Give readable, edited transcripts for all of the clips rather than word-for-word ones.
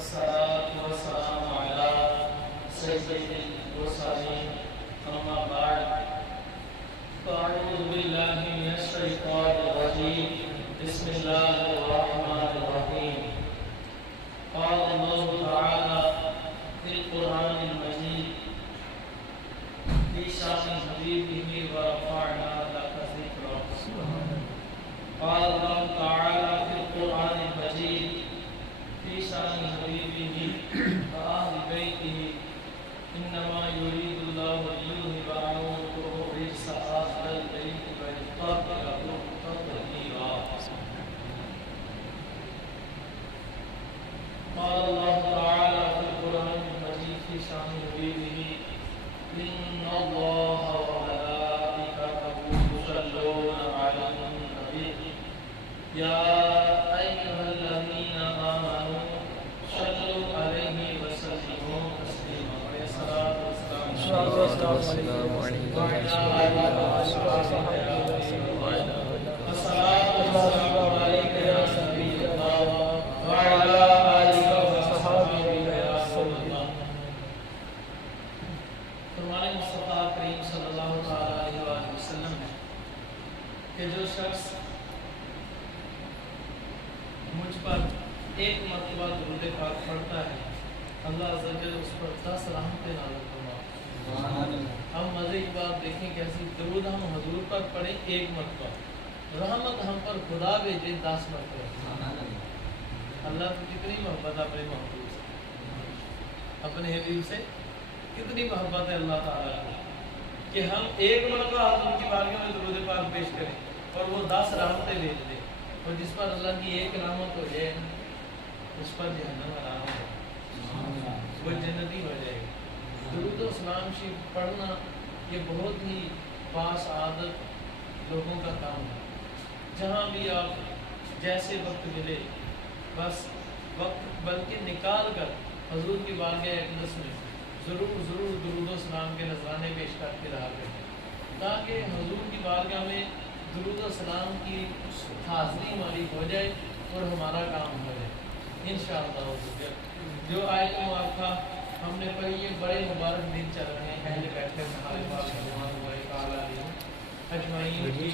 والصلاة والسلام على سيد المرسلين أما بعد فأعوذ بالله من الشيطان الرجيم بسم الله الرحمن الرحيم قال الله تعالى في القرآن المجيد في شأن حبيبه ورفعنا لك ذكرك قال الله تعالى في القرآن المجيد في شأن حبيبه وأهل بيته إنما يريد الله ليذهب عنكم الرجس أهل البيت ويطهركم تطهيرا قال الله تعالى في القرآن المجيد في شأن حبيبه إن الله وملائكته يصلون على النبي يا أيها الذين آمنوا صلوا عليه وسلموا تسليما والصلاة والسلام عليك وعلى آلك والسلام عليك يا سيد الله وعلى آلك وصحبه يا رسول الله فرمان مصطفیٰ کریم صلی اللہ علیہ وآلہ وسلم ہے کہ جو شخص مجھ پر ایک مرتبہ درود پاک پڑھتا ہے اللہ عز و جل اس پر 10 رحمتیں نازل فرماتا ہے۔ ہم مزے کی بات دیکھیں کیسی درود ہم حضور پر پڑھیں ایک مرتبہ، رحمت ہم پر خدا بھیجے 10 مرتبہ۔ اللہ تو کتنی محبت ہے اپنے محبوب سے، اپنے حبیب سے کتنی محبت ہے اللہ تعالیٰ کی کہ ہم ایک مرتبہ حضور کی بارگاہ میں درود پاک پیش کریں اور وہ 10 رحمتیں بھیج دیں، اور جس پر اللہ کی ایک رحمت ہو جائے اس پر جہنم حرام ہے، وہ جنتی ہو جائے گی۔ درود و سلام شریف پڑھنا یہ بہت ہی پاس عادت لوگوں کا کام ہے۔ جہاں بھی آپ جیسے وقت ملے بس وقت بلکہ نکال کر حضور کی بارگاہ اقدس میں ضرور درود و سلام کے نذرانے پیش کرتے رہا کریں تاکہ حضور کی بارگاہ میں درود و سلام کی حاضری ہماری ہو جائے اور ہمارا کام ہو جائے انشاءاللہ۔ جو آیت مبارکہ ہم نے پڑھی یہ بڑے مبارک دن چل رہے ہیں، اہل بیت ہمارے پاس اجمعین کی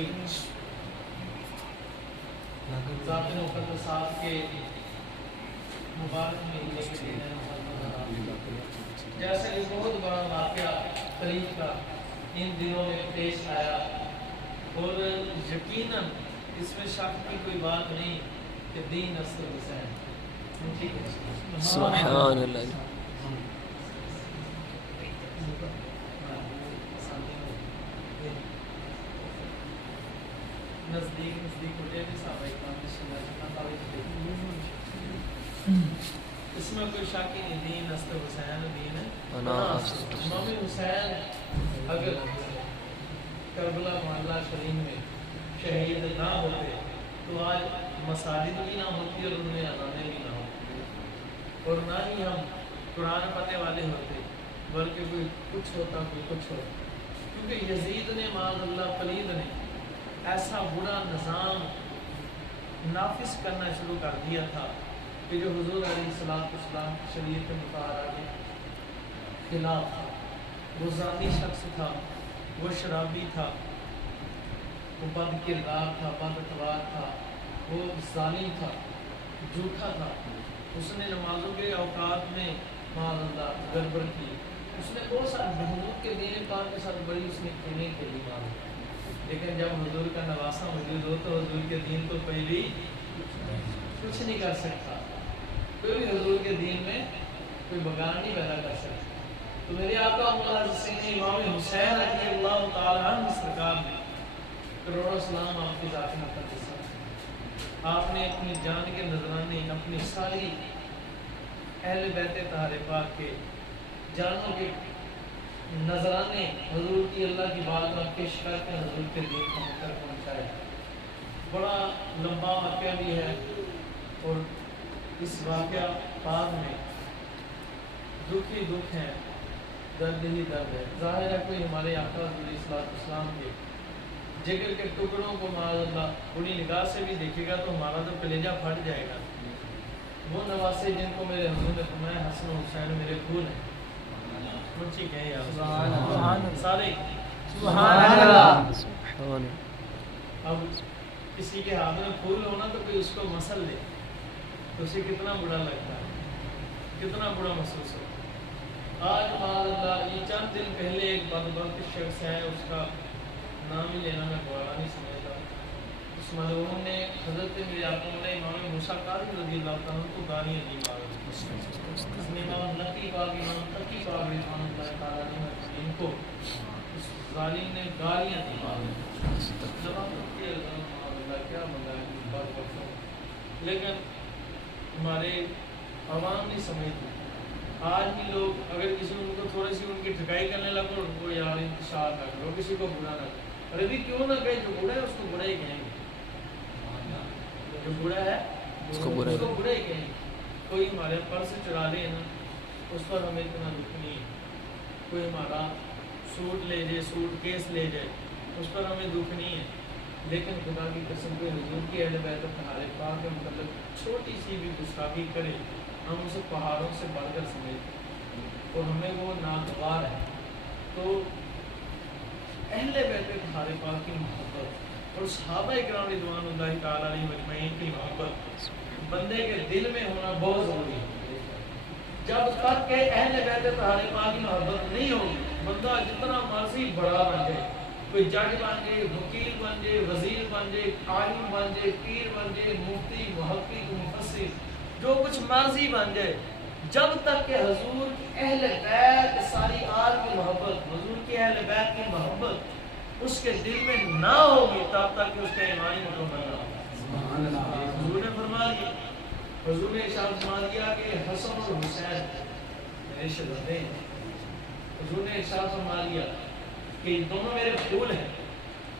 ذات مقدسات کے مبارک مہینے کے دن ہیں۔ جیسا کہ بہت بڑا واقعہ قریب کا ان دنوں میں پیش آیا اور یقیناً اس میں شک کی کوئی بات نہیں کہ دین اصل حسین سبحان اللہ۔ نزدیک ہو جائے بھی صحابہ اکرام کی سنت اس میں کوئی شک ہی نہیں، دین اصل حسین دین ہے۔ امام حسین اگر کربلا معاملہ شرین میں شہید نہ ہوتے تو آج مساجد بھی نہ ہوتی اور ان میں اذانیں بھی نہ ہوتی اور نہ ہی ہم قرآن پڑھنے والے ہوتے، بلکہ کوئی کچھ ہوتا کوئی کچھ ہوتا، کیونکہ یزید نے معاذ اللہ پلید نے ایسا برا نظام نافذ کرنا شروع کر دیا تھا کہ جو حضور علیہ السلام کی شریعت مطہرہ کے خلاف تھا۔ وہ ذاتی شخص تھا، وہ شرابی تھا، وہ بد کردار تھا، بد اتوار تھا، وہ ظالم تھا، جھوٹا تھا۔ اس نے نمازوں کے اوقات میں معاذ اللہ گڑبڑ کی، اس نے بہت سارے حضور کے دین پاک کے ساتھ بڑی اس نے کھیلیں کھیلی معاذ اللہ۔ لیکن جب حضور کا نواسہ موجود ہو تو حضور کے دین تو پہلی کچھ نہیں کر سکتا، کوئی بھی حضور کے دین میں کوئی بگاڑ نہیں پیدا کر سکتا۔ تو میرے آقا مولا حسین امام حسین رضی اللہ تعالیٰ عنہ سرکار نے کروڑوں سلام آپ کی ذات مقدس، آپ نے اپنی جان کے نذرانے اپنی ساری اہل بیت طاہر پاک کے جانوں کے نذرانے حضور کی اللہ کی بارگاہ پیش کر کے حضور کے دین کو ہم تک پہنچائے۔ بڑا لمبا واقعہ بھی ہے اور اس واقعہ بعد میں دکھ ہی دکھ ہے، درد ہی درد ہے۔ ظاہر ہے کوئی ہمارے آقا حضور علیہ السلام کے جگر کے ٹکڑوں کو معاذ اللہ بری نگاہ سے بھی دیکھے گا تو ہمارا تو کلیجہ پھٹ جائے گا۔ وہ نواسے جن کو میرے حضور نے فرمایا حسن و حسین میرے پھول ہیں. مجھے کہیں یا سبحان اللہ سارے سبحان اللہ. اب کسی کے ہاتھ میں پھول ہونا تو کوئی اس کو مسل دے تو اسے کتنا برا لگتا ہے, کتنا برا محسوس ہوتا ہے. آج معاذ اللہ یہ چند دن پہلے ایک بدبخت شخص ہے, اس کا نام ہی لینا میں گوارا نہیں سمجھتا. اس ملعون نے حضرت میرے آقا نے امام موسیٰ قاظم رضی اللہ عنہ کو گالیاں دی مار دی. اس نے امام نقی پاک امام تقی پاک رضوان اللہ تعالیٰ عنہ ان کو اس ظالم نے گالیاں دی مار دی. جواب کے اللہ کیا منگا ہے بات کرتا ہوں, لیکن ہمارے عوام نہیں سمجھتے. آج بھی لوگ اگر کسی ان کو تھوڑی سی ان کی ٹھکائی کرنے لگو ان کو یار انتشار نہ کرو, کسی کو برا نہ کرو. ارے بھی کیوں نہ کہے, جو برا ہے اس کو برا ہی کہیں گے, جو برا ہے اس کو برا ہی کہیں گے. کوئی ہمارے پرس چرا لے نا اس پر ہمیں اتنا دکھ نہیں ہے. کوئی ہمارا سوٹ لے جائے, سوٹ کیس لے جائے, اس پر ہمیں دکھ نہیں ہے. لیکن خدا کی قسم کے حضور کی اہل بیت ہمارے پاک کے متعلق چھوٹی سی بھی گستاخی کرے ہم اسے پہاڑوں سے بڑھ کر سمجھتے اور ہمیں وہ ناگوار ہے. تو اہل بیت ہمارے پاک کی محبت اور صحابہ کرام رضوان اللہ تعالیٰ علیہ مجمعین کی محبت بندے کے دل میں ہونا بہت ضروری ہے. جب تک کہ اہل بیت ہمارے پاک کی محبت نہیں ہوگی, بندہ جتنا مرضی بڑا بن جائے, کوئی جج بن جائے, وکیل بن جائے, وزیر بن جائے, عالم بن جائے, پیر بن جائے, مفتی, محقق, مفسر, جو کچھ مرضی بن جائے, جب تک کہ حضور کی اہل بیت ساری آل کی محبت, حضور کی اہل بیت کی محبت اس کے دل میں نہ ہوگی, تب تک کہ اس کا ایمان مکمل نہ ہوگا. حضور نے فرما دیا, حضور نے ارشاد فرما دیا کہ حسن اور حسین میرے شہزادے ہیں. حضور نے ارشاد فرما دیا کہ دونوں میرے پھول ہیں.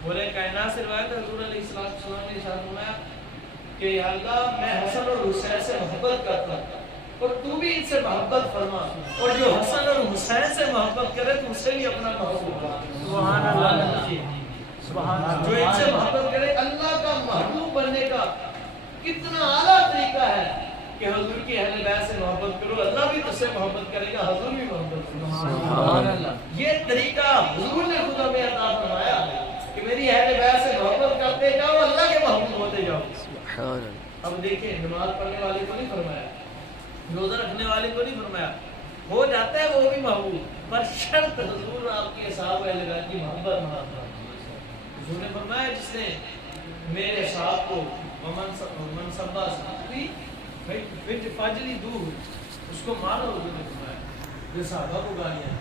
بولے کائنات سے روایت ہے, حضور علیہ السلام نے ارشاد فرمایا کہ یا اللہ میں حسن اور حسین سے محبت کرتا ہوں اور تو بھی ان سے محبت فرما, اور جو حسن اور حسین سے محبت کرے تو اسے بھی اپنا محبوب بنا. سبحان اللہ. سبحان اللہ. جو ان سے محبت کرے, اللہ کا محبوب بننے کا کتنا اعلیٰ طریقہ ہے کہ حضور کی اہل بیت سے محبت کرو, اللہ بھی تجھ سے محبت کرے گا, حضور بھی محبت کرے گا. سبحان اللہ. یہ طریقہ حضور نے خود ہمیں عطا فرمایا کہ میری اہل بیت سے محبت کرتے جاؤ, اللہ کے محبوب ہوتے جاؤ. اب دیکھیں, نماز پڑھنے والے کو نہیں فرمایا, روزہ رکھنے والے کو نہیں فرمایا, ہو جاتا ہے وہ بھی محبوب, پر شرط حضور آپ کے اصحاب اہل بیت کی محبت محبت. حضور نے فرمایا جس نے میرے صاحب کو منصبہ صحابی فاجلی دور اس کو مارو. حضور نے فرمایا جو صحابہ کو گالیاں,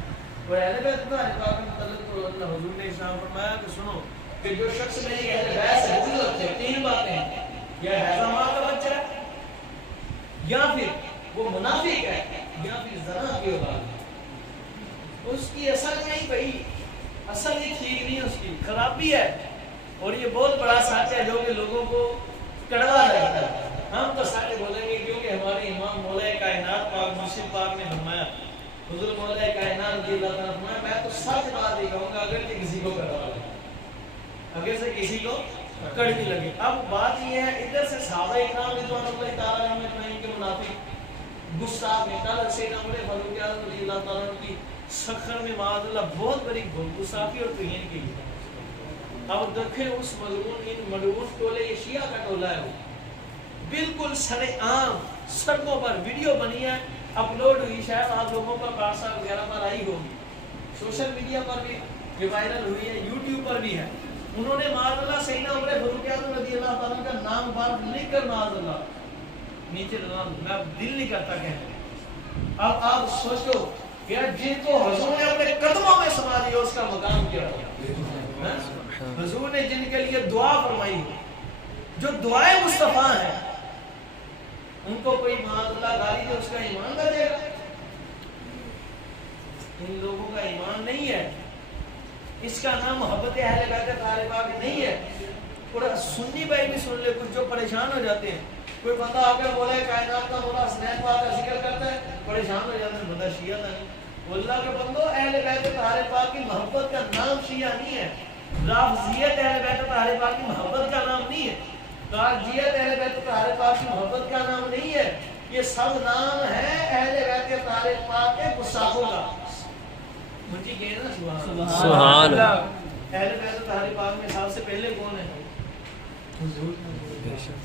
اور اہل بیت کا متعلق حضور نے ارشاد فرمایا کہ سنو کہ جو شخص میری اہل بیت سے بغض رکھتے, تین باتیں ہیں, یا حیضہ ماں کا بچہ ہے, یا پھر وہ منافق ہے, یا پھر زنا کی اولاد ہے. اس کی اصل نہیں بھائی, اصل یہ ٹھیک نہیں ہے, اس کی خرابی ہے. اور یہ بہت بڑا سچ ہے جو کہ لوگوں کو کڑوا لگتا ہے. ہم تو سچ بولیں گے کیونکہ ہمارے امام مولا کائنات پاک مرشد پاک نے فرمایا, حضور مولا کائنات رضی اللہ عنہ نے فرمایا میں تو سچ بات ہی کہوں گا اگر کسی کو کڑوا لگے, اگر سے کسی کو کڑوی لگے. اب بات یہ ہے, ادھر سے صحابہ اکرام رضوان اللہ تعالیٰ عنہ اجمعین کے منافق گستاخ میں کل سیدنا عمر فاروق اعظم رضی اللہ تعالیٰ عنہ کی سخر میں معاذ اللہ بہت بڑی گستاخی اور توہین کی. اب دیکھیں اس ملعون ٹولے, یہ شیعہ کا ٹولہ ہے, وہ بالکل سرے عام سڑکوں پر ویڈیو بنی ہے, اپلوڈ ہوئی, شاید آپ لوگوں پر بارسا وغیرہ پر آئی ہوگی, سوشل میڈیا پر بھی یہ وائرل ہوئی ہے, یوٹیوب پر بھی ہے. انہوں نے معاذ اللہ سیدنا عمر فاروق اعظم رضی اللہ تعالیٰ کا نام بار لکھ کر معاذ اللہ نیچے لگا, میں دل نہیں کرتا کہنے. اب آپ سوچو یار, جن کو حضور نے اپنے قدموں میں سما دیا اس کا مقام کیا ہو. حضور نے جن کے لیے دعا فرمائی, جو دعائیں مصطفیٰ ہیں, ان کو کوئی معاذ اللہ گالی دے, اس کا ایمان نہ دے گا. ان لوگوں کا ایمان نہیں ہے, اس کا نام محبت اہل بیت طاہرہ پاک نہیں ہے. اور سنی بھائی بھی سن لے, کچھ جو پریشان ہو جاتے ہیں, کوئی بندہ آ کر بولے کائنات کا مولا حسنین پاک کا ذکر کرتا ہے, پریشان ہو جاتے ہیں, بندہ شیعہ تھا نہیں. اللہ کے بندو, اہل بیت طاہرہ پاک کی محبت کا نام شیعہ نہیں ہے, رافضیت اہل بیت طاہرہ پاک کی محبت کا نام نہیں ہے, قادریت اہل بیت طاہرہ پاک کی محبت کا نام نہیں ہے, یہ سب نام ہے اہل بیت طاہر پاک کے گستاخوں کا. مجھے کہے نا سبحان اللہ. اہل بیت طاہر پاک میں سب سے پہلے کون ہے؟ حضور.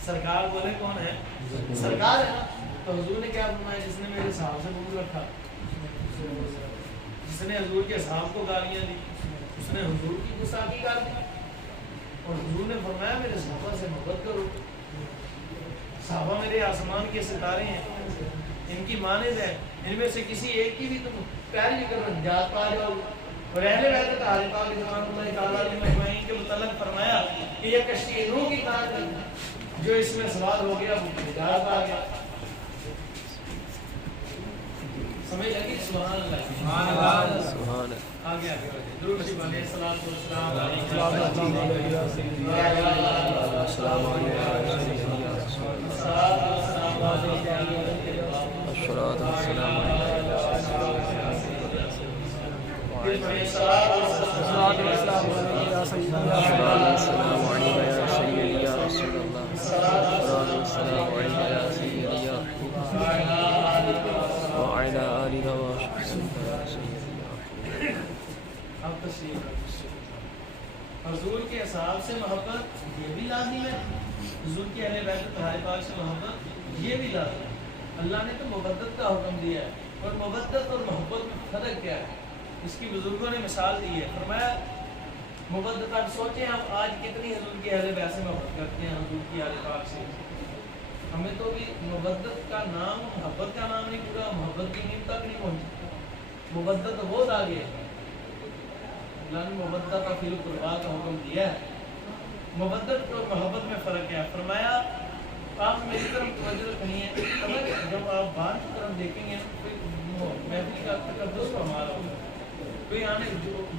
سرکار بولے کون ہے؟ سرکار ہے نا. تو حضور نے کیا فرمایا؟ جس نے میرے صحابہ سے بغض رکھا، جس نے حضور کے صحابہ کو گالیاں دی، اس نے حضور کی گستاخی کر دی. اور حضور نے فرمایا میرے صحابہ سے محبت کرو. صحابہ میرے آسمان کے ستارے ہیں، ان کی مانند ہے، ان میں سے کسی ایک کی بھی تم پیروی کرو نجات پا جاؤ. اور اہل بیت طاہر پاک رضوان اللہ تعالیٰ علیہ مجمعین کے متعلق فرمایا کہ یہ کشتی نوح کی طرح جو اس میں سوار ہو گیا وہ نجات پا گیا. سمجھ لگی؟ سبحان اللہ. سبحان اللہ. سبحان اللہ. آگے آگے درود شریف علیہ الصلوۃ والسلام علیہ حضور کے اصحاب سے محبت یہ بھی لازم ہے، حضور کے اہل بیت طاہر پاک سے محبت یہ بھی لازم ہے. اللہ نے تو مودت کا حکم دیا ہے، اور مودت اور محبت میں فرق کیا ہے اس کی بزرگوں نے مثال دی ہے. فرمایا مودت، آپ سوچیں آپ آج کتنی حضور کے اہل بیت سے محبت کرتے ہیں، حضور کی اہل پاک سے. ہمیں تو بھی مودت کا نام محبت کا نام نہیں پورا، محبت کی نیند تک نہیں پہنچی. مودت بہت آگے ہے. اللہ نے مودت کا فی القربا کا حکم دیا ہے. مودت اور محبت میں فرق ہے. فرمایا آپ میری طرف توجہ رکھنی ہے، جب آپ باہر کی طرف دیکھیں گے کوئی محفل کا تقدس کا ہمارا ہوگا، کوئی آنے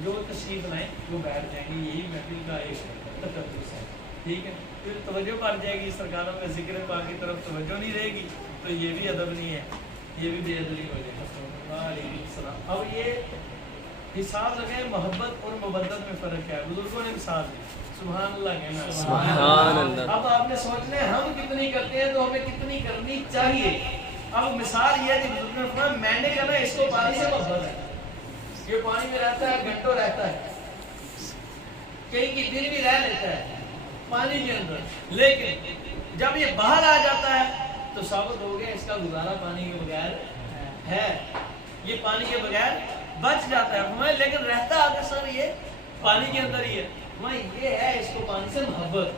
جو تشریف لائیں وہ بیٹھ جائیں گے، یہی محفل کا ایک تقدس ہے. ٹھیک ہے، پھر توجہ پڑ جائے گی سرکاروں میں ذکر پاک کی طرف توجہ نہیں رہے گی تو یہ بھی ادب نہیں ہے، یہ بھی بے ادبی ہو جائے گا. علیہ السلام. اب یہ حساب لگے محبت اور مودت میں فرق ہے. بزرگوں نے مثال دی. سبحان اللہ کہنا. سبحان اللہ. اب آپ نے سوچنا ہے ہم کتنی کرتے ہیں تو ہمیں کتنی کرنی چاہیے. اب مثال یہ ہے کہ بزرگوں نے فرمایا میں نے کہنا اس کو پانی سے محبت ہے، یہ پانی میں رہتا ہے، گھنٹوں رہتا ہے، کئی کی دن بھی رہ لیتا ہے پانی کے اندر، لیکن جب یہ باہر آ جاتا ہے تو ثابت ہو گیا اس کا گزارا پانی کے بغیر ہے، یہ پانی کے بغیر بچ جاتا ہے. ہمیں لیکن رہتا آگے سر یہ پانی کے اندر ہی ہے. ہمیں یہ ہے اس کو پانی سے محبت.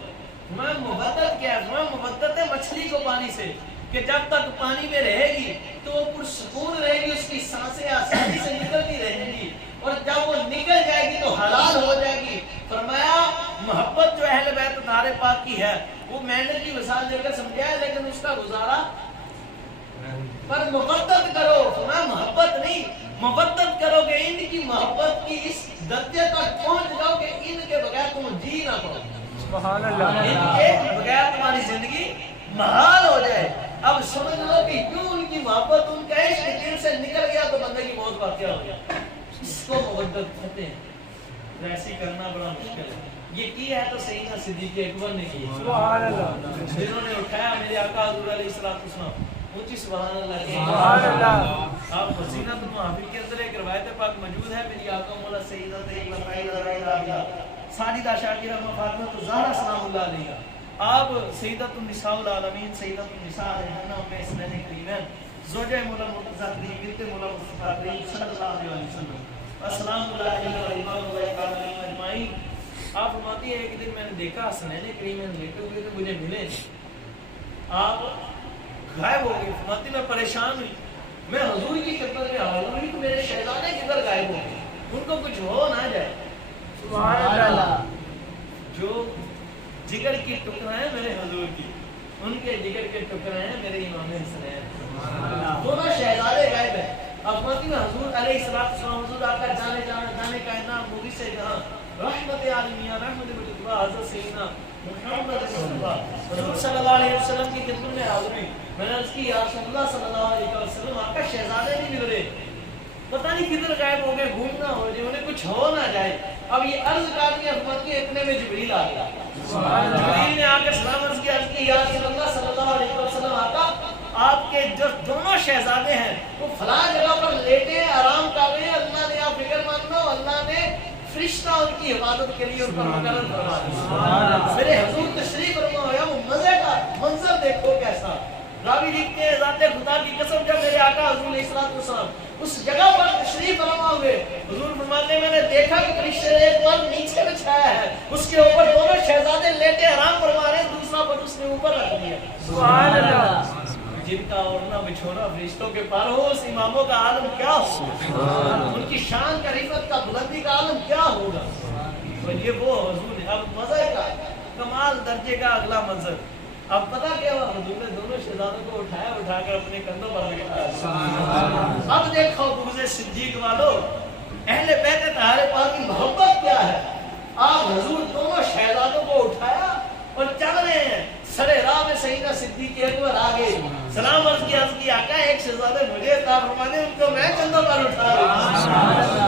ہمیں محبت کیا ہے؟ ہمیں محبت ہے مچھلی کو پانی سے، کہ جب تک پانی میں رہے گی تو وہ پرسکون رہے گی، اس کی سانسیں آسانی سے نکلتی رہیں گی، اور جب وہ نکل جائے گی تو حلال ہو جائے گی. فرمایا محبت جو اہل بیت طاہر پاک کی ہے وہ میں نے کی مثال دے کر سمجھایا، لیکن اس کا گزارا پر محبت کرو. فرمایا محبت نہیں، محبت کرو گے ان کی محبت کی اس درجے تک پہنچ جاؤ کہ ان کے بغیر تم جی نہ پاؤ. سبحان اللہ. ان کے بغیر تمہاری زندگی محال ہو جائے. اب سمجھ لو کہ کیوں ان کی محبت، ان کا عشق دل سے نکل گیا تو بندے کی موت واقع ہو گیا. اس کو محبت کہتے ہیں. ایسی کرنا بڑا مشکل ہے. یہ کیا ہے تو سیدنا صدیق اکبر نے کی. سبحان اللہ. جنہوں نے اٹھایا میرے آقا حضور علیہ السلام اونچی سبحان اللہ. سبحان اللہ. آپ مدینہ المحافل کے اندر ایک روایت پاک موجود ہے. میری آقا مولا سیدہ ساجدہ شاکرہ فاطمہ الزہرا سلام اللہ علیہا، آپ سیدۃ النساء العالمین، سیدۃ النساء الجنہ میں اسنین کریمین، زوجہ مولا مرتضیٰ کریم، بنت مولا مصطفیٰ کریم صلی اللہ علیہ وسلم، السلام علیہ وسلم اجمعین. آپ فرماتی ہے ایک دن میں نے دیکھا حسنین کریمین لیٹے ہوئے تو مجھے ملے، آپ غائب ہو گئے. فرماتی میں پریشان ہوئی، میں حضور کی خدمت میں حاضر ہوئی کہ میرے شہزادے کدھر غائب ہو گئے، ان کو کچھ ہو نہ جائے. سبحان اللہ. جو جگر کی ٹکڑے ہیں میرے حضور کی، ان کے جگر کے ٹکڑے ہیں میرے امام حسنین. دونوں شہزادے غائب ہیں. اب فرماتی میں حضور علیہ السلام حضور آقا جانے کائنات موری سے جہاں رحمت عالمیہ رحمت مجدبہ حضرت سیدنا محمد حضور صلی اللہ علیہ وسلم کی خدمت میں حاضر ہوئی. میں نے عرض کی یا رسول اللہ صلی اللہ علیہ وسلم آقا شہزادے نہیں مل رہے، پتہ نہیں کدھر غائب ہو گئے، گھوم نہ ہو جائے، انہیں کچھ ہو نہ جائے. اب یہ عرض کرنی حکمت کی اتنے میں جبریل آ گیا. جبریل نے آ کے سلام عرض کی یا رسول اللہ صلی اللہ علیہ وسلم آقا آپ کے جو دونوں شہزادے ہیں وہ فلاں جگہ پر لیٹے آرام کر رہے ہیں، اللہ نے آپ فکر مند ہو، اللہ نے فرشتہ ان کی حفاظت کے لیے ان پر مقرر فرما دیا۔ میرے حضور تشریف فرما ہوا، وہ مزے کا منظر دیکھو کیسا۔ راوی لکھتے ہیں ذات خدا کی قسم جب میرے آقا حضور علیہ السلام اس جگہ پر تشریف فرما ہوئے، حضور فرماتے ہیں میں نے دیکھا کہ فرشتے نے ایک پر نیچے بچھایا ہے، اس کے اوپر دونوں شہزادے لیٹے آرام فرما رہے ہیں، دوسرا پر اس نے اوپر رکھ دیا۔ سبحان اللہ، جن کا اوڑھنا بچھونا فرشتوں کے پر ہو، اس اماموں کا عالم کیا ہوگا، ان کی شان کا رفعت کا بلندی کا عالم کیا ہوگا۔ تو یہ وہ حضور ہے۔ اب مزے کا کمال درجے کا اگلا منظر، اب پتہ کیا ہوا، حضور نے دونوں شہزادوں کو اٹھایا، اٹھا کر اپنے کندھوں پر بٹھایا۔ اب دیکھو بغض صدیق والو، اہل بیت طاہر پاک کی محبت کیا ہے۔ آپ حضور دونوں شہزادوں کو اٹھایا اور چل رہے ہیں، سرے راہ میں سیدنا صدیق اکبر آگے سلام عرض کی آقا ایک شہزادے مجھے عطا فرمانے، ان کو میں کندھوں پر اٹھا رہا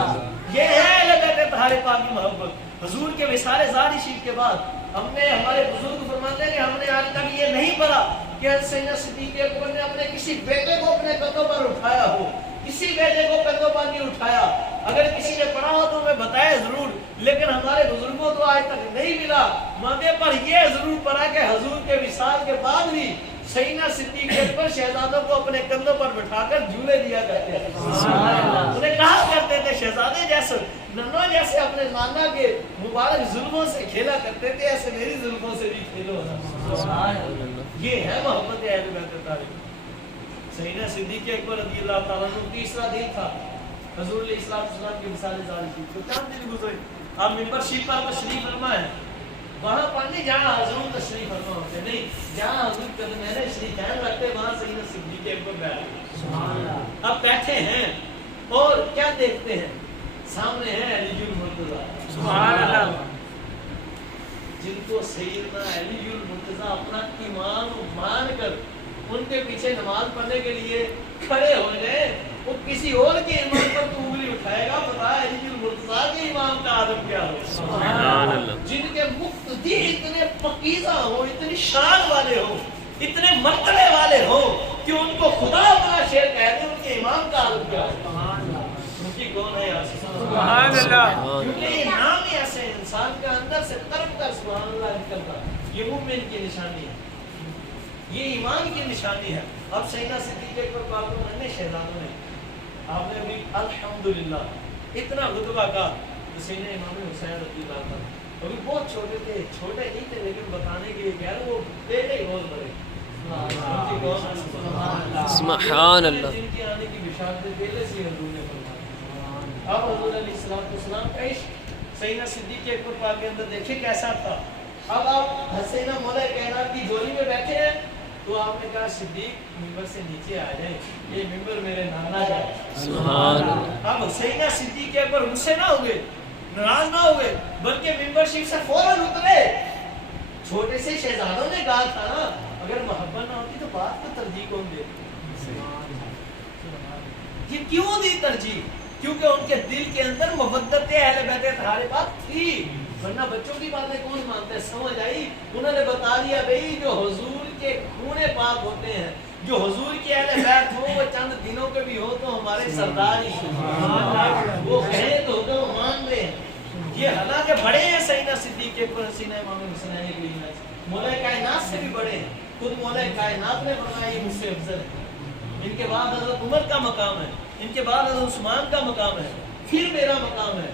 ہوں۔ یہ ہے اہل بیت طاہر پاک کی محبت۔ حضور کے وصال ظاہری شریف کے بعد ہم نے، ہمارے بزرگ فرماتے ہیں کہ ہم نے آج تک یہ نہیں پڑھا کہ سیدنا صدیق اکبر نے اپنے کسی بیٹے کو اپنے کندھوں پر اٹھایا ہو، کسی بیٹے کو کندھوں پر نہیں اٹھایا۔ اگر کسی نے پڑھا ہو تو ہمیں بتائے ضرور، لیکن ہمارے بزرگوں کو آج تک نہیں ملا۔ مادے پر یہ ضرور پڑھا کہ حضور کے وصال کے بعد بھی سیدنا صدیق اکبر شہزادوں کو اپنے کندھوں پر بٹھا کر جھولے دیا کرتے تھے۔ انہیں کہا کرتے تھے شہزادے جیسے ننو جیسے اپنے نانا کے مبارک ظلموں سے کھیلا کرتے تھے، ایسے میری ظلموں سے بھی کھیلو۔ یہ ہے محبت اہل بیت طاہر۔ سیدنا صدیق اکبر رضی اللہ تعالیٰ عنہ تیسرا دن تھا حضور علیہ السلام کے وصال ظاہری شریف کو، چند دن گزرے، آپ ممبر شریف پر تشریف فرما ہے، وہاں پڑھنے جہاں حضور تشریف فرما ہوتے نہیں، جہاں حضور قدمین شریفین رکھتے وہاں سیدنا صدیق اکبر بیٹھے۔ اب بیٹھے ہیں اور کیا دیکھتے ہیں، سامنے ہے علی المرتضیٰ، سبحان اللہ، جن کو سیدنا علی المرتضیٰ اپنا امام مان کر ان کے پیچھے نماز پڑھنے کے لیے کھڑے ہو جائیں، وہ کسی اور کے امام پر تو انگلی اٹھائے گا، بتا علی المرتضیٰ کے امام کا آدم کیا ہو، سبحان اللہ، جن کے مقتدی اتنے پاکیزہ ہو، اتنی شان والے ہو، اتنے مرتبے والے ہو کہ ان کو خدا اپنا شیر کہہ دے، ان کے امام کا آدم کیا ہو، ان کی کون ہے، سبحان اللہ، کیونکہ یہ نام ہی ایسے انسان کے اندر سے طرف کر سبحان اللہ نکلتا، یہ مومن کی نشانی ہے، یہ ایمان کی نشانی ہے۔ اب سیدنا صدیق اکبر پاک کو مرنے شہزادوں نے، آپ نے ابھی الحمدللہ اتنا خطبہ کہا، تو سیدنا امام حسین رضی اللہ عنہ ابھی بہت چھوٹے تھے، چھوٹے نہیں تھے لیکن بتانے کے لیے کہہ رہے وہ بیٹے بہت بڑے، سبحان اللہ، جن کی آنے کی بشارت پہلے سے حضور نے فرمائی۔ اب حضور علیہ السلام کا عشق سیدنا صدیق اکبر پاک کے اندر دیکھیں کیسا تھا۔ اب آپ حسینہ مولا کائنات کی جولی میں بیٹھے ہیں تو آپ نے کہا صدیق ممبر سے نیچے آ جائیں، یہ ممبر میرے نانا کا ہے، سبحان اللہ۔ اب سیدنا صدیق اکبر غصے نہ ہوئے، ناراض نہ ہوئے، بلکہ ممبر شریف سے فوراً اترے۔ چھوٹے سے شہزادوں نے کہا تھا نا، اگر محبت نہ ہوتی تو بات کو ترجیح کون دے؟ یہ کیوں دی ترجیح؟ کیونکہ ان کے دل کے اندر محبت اہل بیت طاہر پاک تھی، ورنہ بچوں کی باتیں کون مانتے ہیں؟ سمجھ آئی؟ انہوں نے بتا دیا بھئی جو حضور کے خون پاک ہوتے ہیں، جو حضور کی اہل بیت ہو، وہ چند دنوں کے بھی ہو تو ہمارے سردار ہی، وہ کہیں تو وہ مان لیں۔ یہ حالانکہ بڑے ہیں سیدنا صدیق اکبر، سیدنا امام حسین کی مولا کائنات سے بھی بڑے ہیں، خود مولا کائنات نے فرمایا یہ مجھ سے افضل ہے، ان کے بعد حضرت عمر کا مقام ہے، ان کے بعد حضرت عثمان کا مقام ہے، پھر میرا مقام ہے۔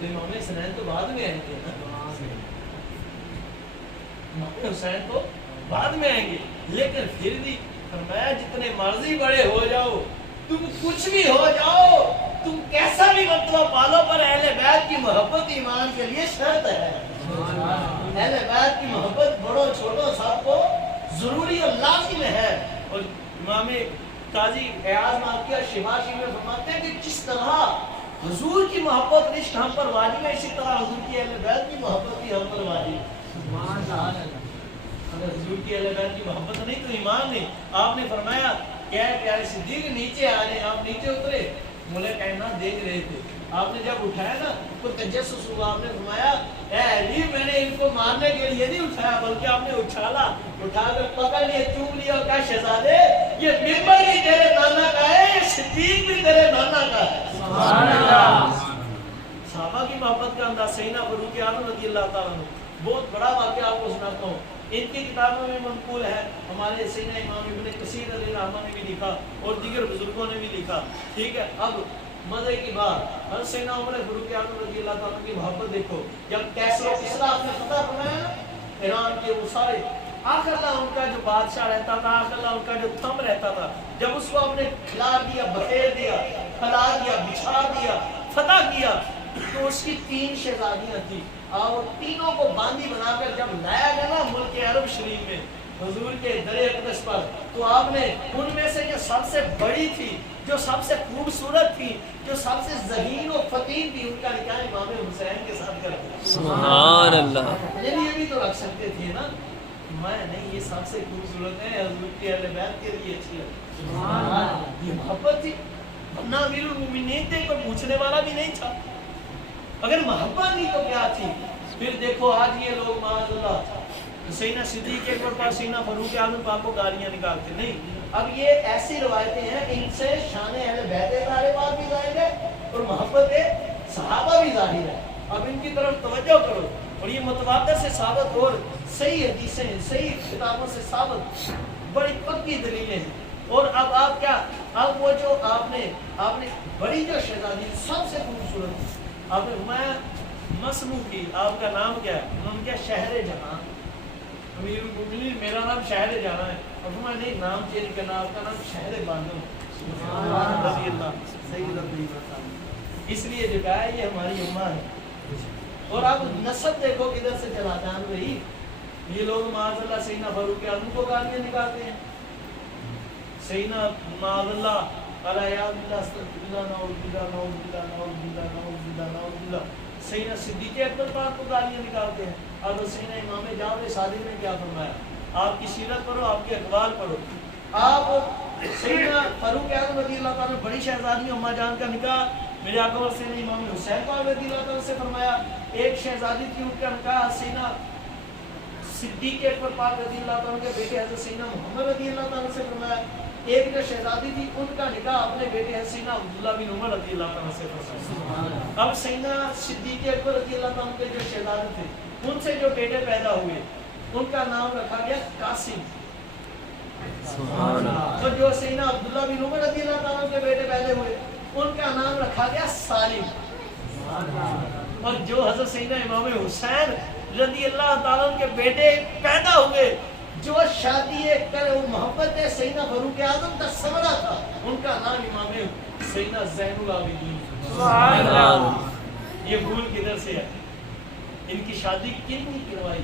تو امام حسین تو بعد میں آئیں گے نا، امام حسین تو بعد میں آئیں گے، لیکن پھر بھی فرمایا جتنے مرضی بڑے ہو جاؤ، تم کچھ بھی ہو جاؤ، تم کیسا بھی مرتبہ پالو، پر اہل بیت کی محبت ایمان کے لیے شرط ہے۔ اہل بیت کی محبت بڑوں چھوٹوں سب کو ضروری اور لازم ہے۔ اور امام قاضی ایاز مالکی اور شفا شریف میں فرماتے ہیں کہ جس طرح حضور کی محبت عشق ہم پر واجب ہے، اسی طرح حضور کی اہل بیت کی محبت بھی ہم پر واجب ہے۔ اگر حضور کی اہل بیت کی محبت نہیں تو ایمان نہیں۔ آپ نے فرمایا کہ اے پیارے صدیق نیچے آ رہے ہیں، آپ نیچے اترے مولا کائنات دیکھ رہے تھے. آپ نے جب اٹھایا نا تو تجسس ہوا, آپ نے فرمایا اے علی میں نے ان کو مارنے کے لیے نہیں اٹھایا بلکہ آپ نے اچھالا, اٹھا کر پکڑ لیا, چوم لیا اور کہا شہزادے یہ ممبر بھی تیرے نانا کا ہے, یہ صدیق بھی تیرے نانا کا ہے. سبحان اللہ. صحابہ کی محبت کا انداز. سیدنا فاروق اعظم رضی اللہ تعالیٰ عنہ, بہت بڑا واقعہ آپ کو سناتا ہوں, ان کی کتابوں میں منقول ہے, ہمارے سیدنا امام ابن کثیر علیہ رحمہ نے بھی لکھا اور دیگر بزرگوں نے بھی لکھا. ٹھیک ہے, اب مزے کی بات, حضرت سیدنا عمر فاروق اعظم رضی اللہ تعالیٰ کی محبت دیکھو. جب کیسے کسرا آپ نے فتح فرمایا ایران کے وہ سارے, آخر اللہ ان کا جو بادشاہ رہتا تھا, آخر اللہ ان کا جو تھم رہتا تھا, جب اس کو آپ نے کھلا دیا, بخیر دیا, پھیلا دیا, بچھا دیا, فتح کیا, تو اس کی 3 شہزادیاں تھیں اور تینوں کو باندی بنا کر جب لایا گیا نا ملک عرب شریف میں حضور کے در اقدس پر, تو آپ نے ان میں سے جو سب سے بڑی تھی, جو سب سے خوبصورت تھی, جو سب سے ذہین و فطین تھی, ان کا نکاح امام حسین کے ساتھ کر دیا. سبحان اللہ. یہ بھی تو رکھ سکتے تھے نا, میں نہیں, یہ سب سے خوبصورت ہے, حضور کے اہل بیت کے لیے اچھی لگتی. سبحان اللہ. یہ محبت تھی, ورنہ امیر المومنین تھے, کوئی پوچھنے والا بھی نہیں تھا. اگر محبت نہیں تو کیا تھی؟ پھر دیکھو آج یہ لوگ معاذ اللہ سیدنا صدیق اکبر پر سیدنا فاروق اعظم پاک کو گالیاں نکالتے. نہیں, اب یہ ایسی روایتیں ہیں, ان سے شان اہل بیت ظاہر بات بھی ظاہر ہے اور محبت صحابہ بھی ظاہر ہے. اب ان کی طرف توجہ کرو, اور یہ متواتر سے ثابت اور صحیح حدیثیں, صحیح کتابوں سے ثابت بڑی پکی دلیلیں ہیں. اور اب آپ کیا, اب وہ جو آپ نے بڑی جو شہزادی سب سے خوبصورت, آپ نے فرمایا مسمو کی, آپ کا نام کیا ہے؟ انہوں نے کیا شہر جہاں, امیر المومنین میرا نام شہر جہاں ہے. اور فرمایا نہیں, نام چینج کرنا, آپ کا نام شہر بانو رضی اللہ سید اللہ. اس لیے جو کہا ہے یہ ہماری امہ ہے. اور اب نسب دیکھو کدھر سے چلا جان رہی. یہ لوگ معاذ اللہ سیدنا فاروق اعظم کو گالیاں نکالتے ہیں, سیدنا معاذ اللہ سیدنا صدیق اکبر پاک کو گالیاں نکالتے ہیں. اور سیدنا امام جعفر صادق نے کیا فرمایا, آپ کی سیرت پڑھو, آپ کے اقوال پڑھو. آپ سیدنا فاروق اعظم رضی اللہ تعالیٰ بڑی شہزادی اماں جان کا نکاح میرے آقا اور سیدنا امام حسین پاک رضی اللہ تعالیٰ سے فرمایا. ایک شہزادی تھی, ان کا نکاح سیدنا صدیق اکبر پاک رضی اللہ تعالیٰ کے بیٹے حضرت سیدنا محمد رضی اللہ تعالیٰ سے فرمایا. ایک جو شہزادی تھی, ان کا نکاح اپنے بیٹے سیدنا عبداللہ بن عمر رضی اللہ تعالیٰ سے فرمایا. اب سیدنا صدیق اکبر رضی اللہ تعالیٰ کے جو شہزادے تھے, ان سے جو بیٹے پیدا ہوئے, ان کا نام رکھا گیا قاسم. اور جو سیدنا عبداللہ بن عمر رضی اللہ تعالیٰ کے بیٹے پیدا ہوئے, ان کا نام رکھا گیا سالم. اور جو حضرت سیدنا امام حسین رضی اللہ تعالیٰ کے بیٹے پیدا ہوئے, جو شادی کر محبت سیدنا فاروق اعظم کا ثمرہ تھا, ان کا نام امام سیدنا زین العابدین. سبحان اللہ. یہ بھول کدھر سے ہے؟ ان کی شادی کن کی کروائی,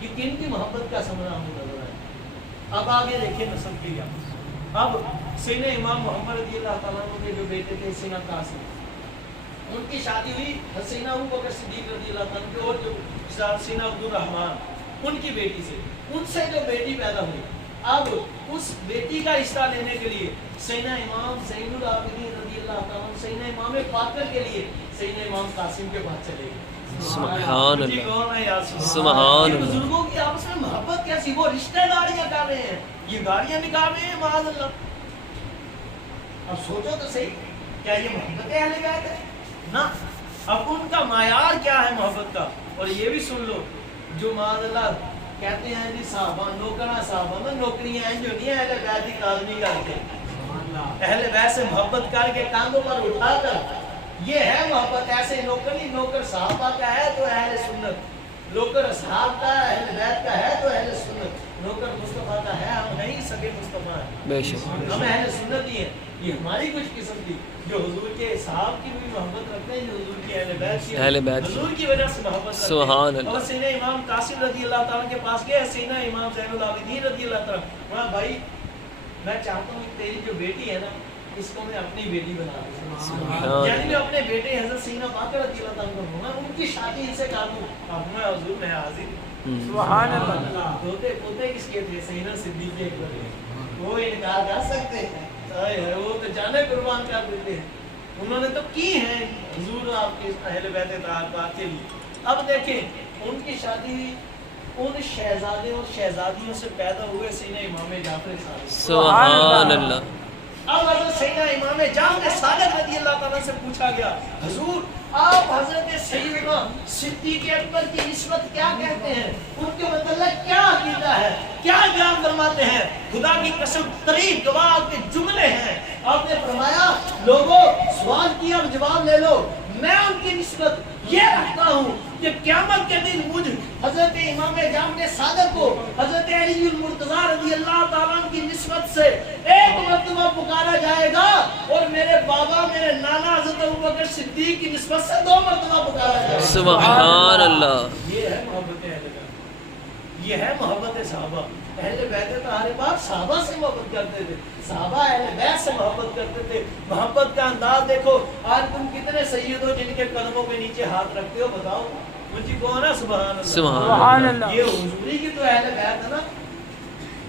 یہ کن کی محبت کا ثمرہ ہمیں نظر آیا. اب آگے دیکھیں نسب کی. اب سیدنا امام محمد رضی اللہ تعالیٰ کے جو بیٹے تھے سیدنا قاسم, ان کی شادی ہوئی سیدنا ابو بکر صدیق رضی اللہ تعالیٰ کے اور جو سیدنا عبد الرحمن, ان کی بیٹی سے, ان سے جو بیٹی پیدا ہوئی. اب اس بیٹی کا رشتہ لینے کے لیے سیدنا امام زین العابدین رضی اللہ تعالیٰ سیدنا امام باقر کے لیے سیدنا امام قاسم کے پاس چلے گئے. سبحان اللہ. سبحان اللہ. بزرگوں کی آپس میں محبت کیسی, وہ رشتہ داریاں کر رہے ہیں, یہ گاڑیاں نکال رہے ہیں معاذ اللہ. اب سوچو تو صحیح, کیا یہ محبت اہل بیت ہے؟ نہ. اب ان کا معیار کیا ہے محبت کا؟ اور یہ بھی سن لو, جو معاذ اللہ کہتے ہیں جی صحابہ نوکرہ, صحابہ میں نوکریاں ہیں جو نہیں اہل بیت کی آدمی کرتے. اہل بیت سے محبت کر کے کاندھوں پر اٹھا کر, یہ ہے محبت. ایسے نوکر نہیں, نوکر صحابہ کا ہے تو اہل سنت, نوکر اصحاب کا ہے, اہل بیت کا ہے تو اہل سنت. نوکر مصطفیٰ کا ہے, ہم نہیں سگے مصطفیٰ ہیں, بے شک ہم اہل سنت ہی ہیں. یہ ہماری کچھ قسم تھی جو حضور کے صحاب کی بھی محبت رکھتے ہیں, جو حضور کے اہل بیت کی, اہل بیت حضور کی وجہ سے محبت رکھتے ہیں. سبحان اللہ. اور سیدنا امام قاسم رضی اللہ تعالیٰ کے پاس گئے, سیدنا امام زین العابدین رضی اللہ تعالیٰ, وہاں بھائی میں چاہتا ہوں کہ تیری جو بیٹی ہے نا, اس کو میں اپنی بیٹی بنا دوں. یعنی میں اپنے بیٹے حضرت سیدنا باقر رضی اللہ تعالیٰ کو ہوں, ان کی شادی ان سے کر دوں. اب میں حضور میں حاضر. سبحان اللہ. پوتے پوتے کس کے تھے؟ سیدنا صدیق اکبر. وہ انکار کر سکتے ہیں؟ وہ تو جانے قربان کر دیتے ہیں. انہوں نے تو کی ہیں حضور آپ کے اہل بیت طاہرات کے لیے. اب دیکھیں ان کی شادی ان شہزادے اور شہزادیوں سے پیدا ہوئے سیدنا امام جعفر صادق. سبحان اللہ. اب حضرت سیدنا امام جعفر صادق رضی اللہ تعالیٰ سے پوچھا گیا حضور آپ حضرت سیدنا صدیق اکبر کی نسبت کیا کہتے ہیں, ان کے متعلق کیا عقیدہ ہے, کیا بیان فرماتے ہیں؟ خدا کی قسم قریب گواہ کے جملے ہیں. آپ نے فرمایا لوگوں سوال کیا اور جواب لے لو, میں ان کی نسبت یہ رکھتا ہوں کہ قیامت کے دن مجھ حضرت امام جعفر صادق کو حضرت علی المرتضیٰ رضی اللہ تعالیٰ کی نسبت سے ایک مرتبہ پکارا جائے گا, اور میرے بابا میرے نانا حضرت ابوبکر صدیق کی نسبت سے 2 مرتبہ پکارا جائے گا. سبحان اللہ. یہ ہے محبت اہل بیت, یہ ہے محبت صحابہ. اہل بیت طاہرات صحابہ سے محبت کرتے تھے, صحابہ اہل بیت سے محبت کرتے تھے. محبت کا انداز دیکھو. آج تم کتنے سید ہو جن کے قدموں کے نیچے ہاتھ رکھتے ہو, بتاؤ مجھے کون ہے؟ سبحان اللہ. سبحان اللہ. یہ حضوری کی تو اہل بیت ہے نا.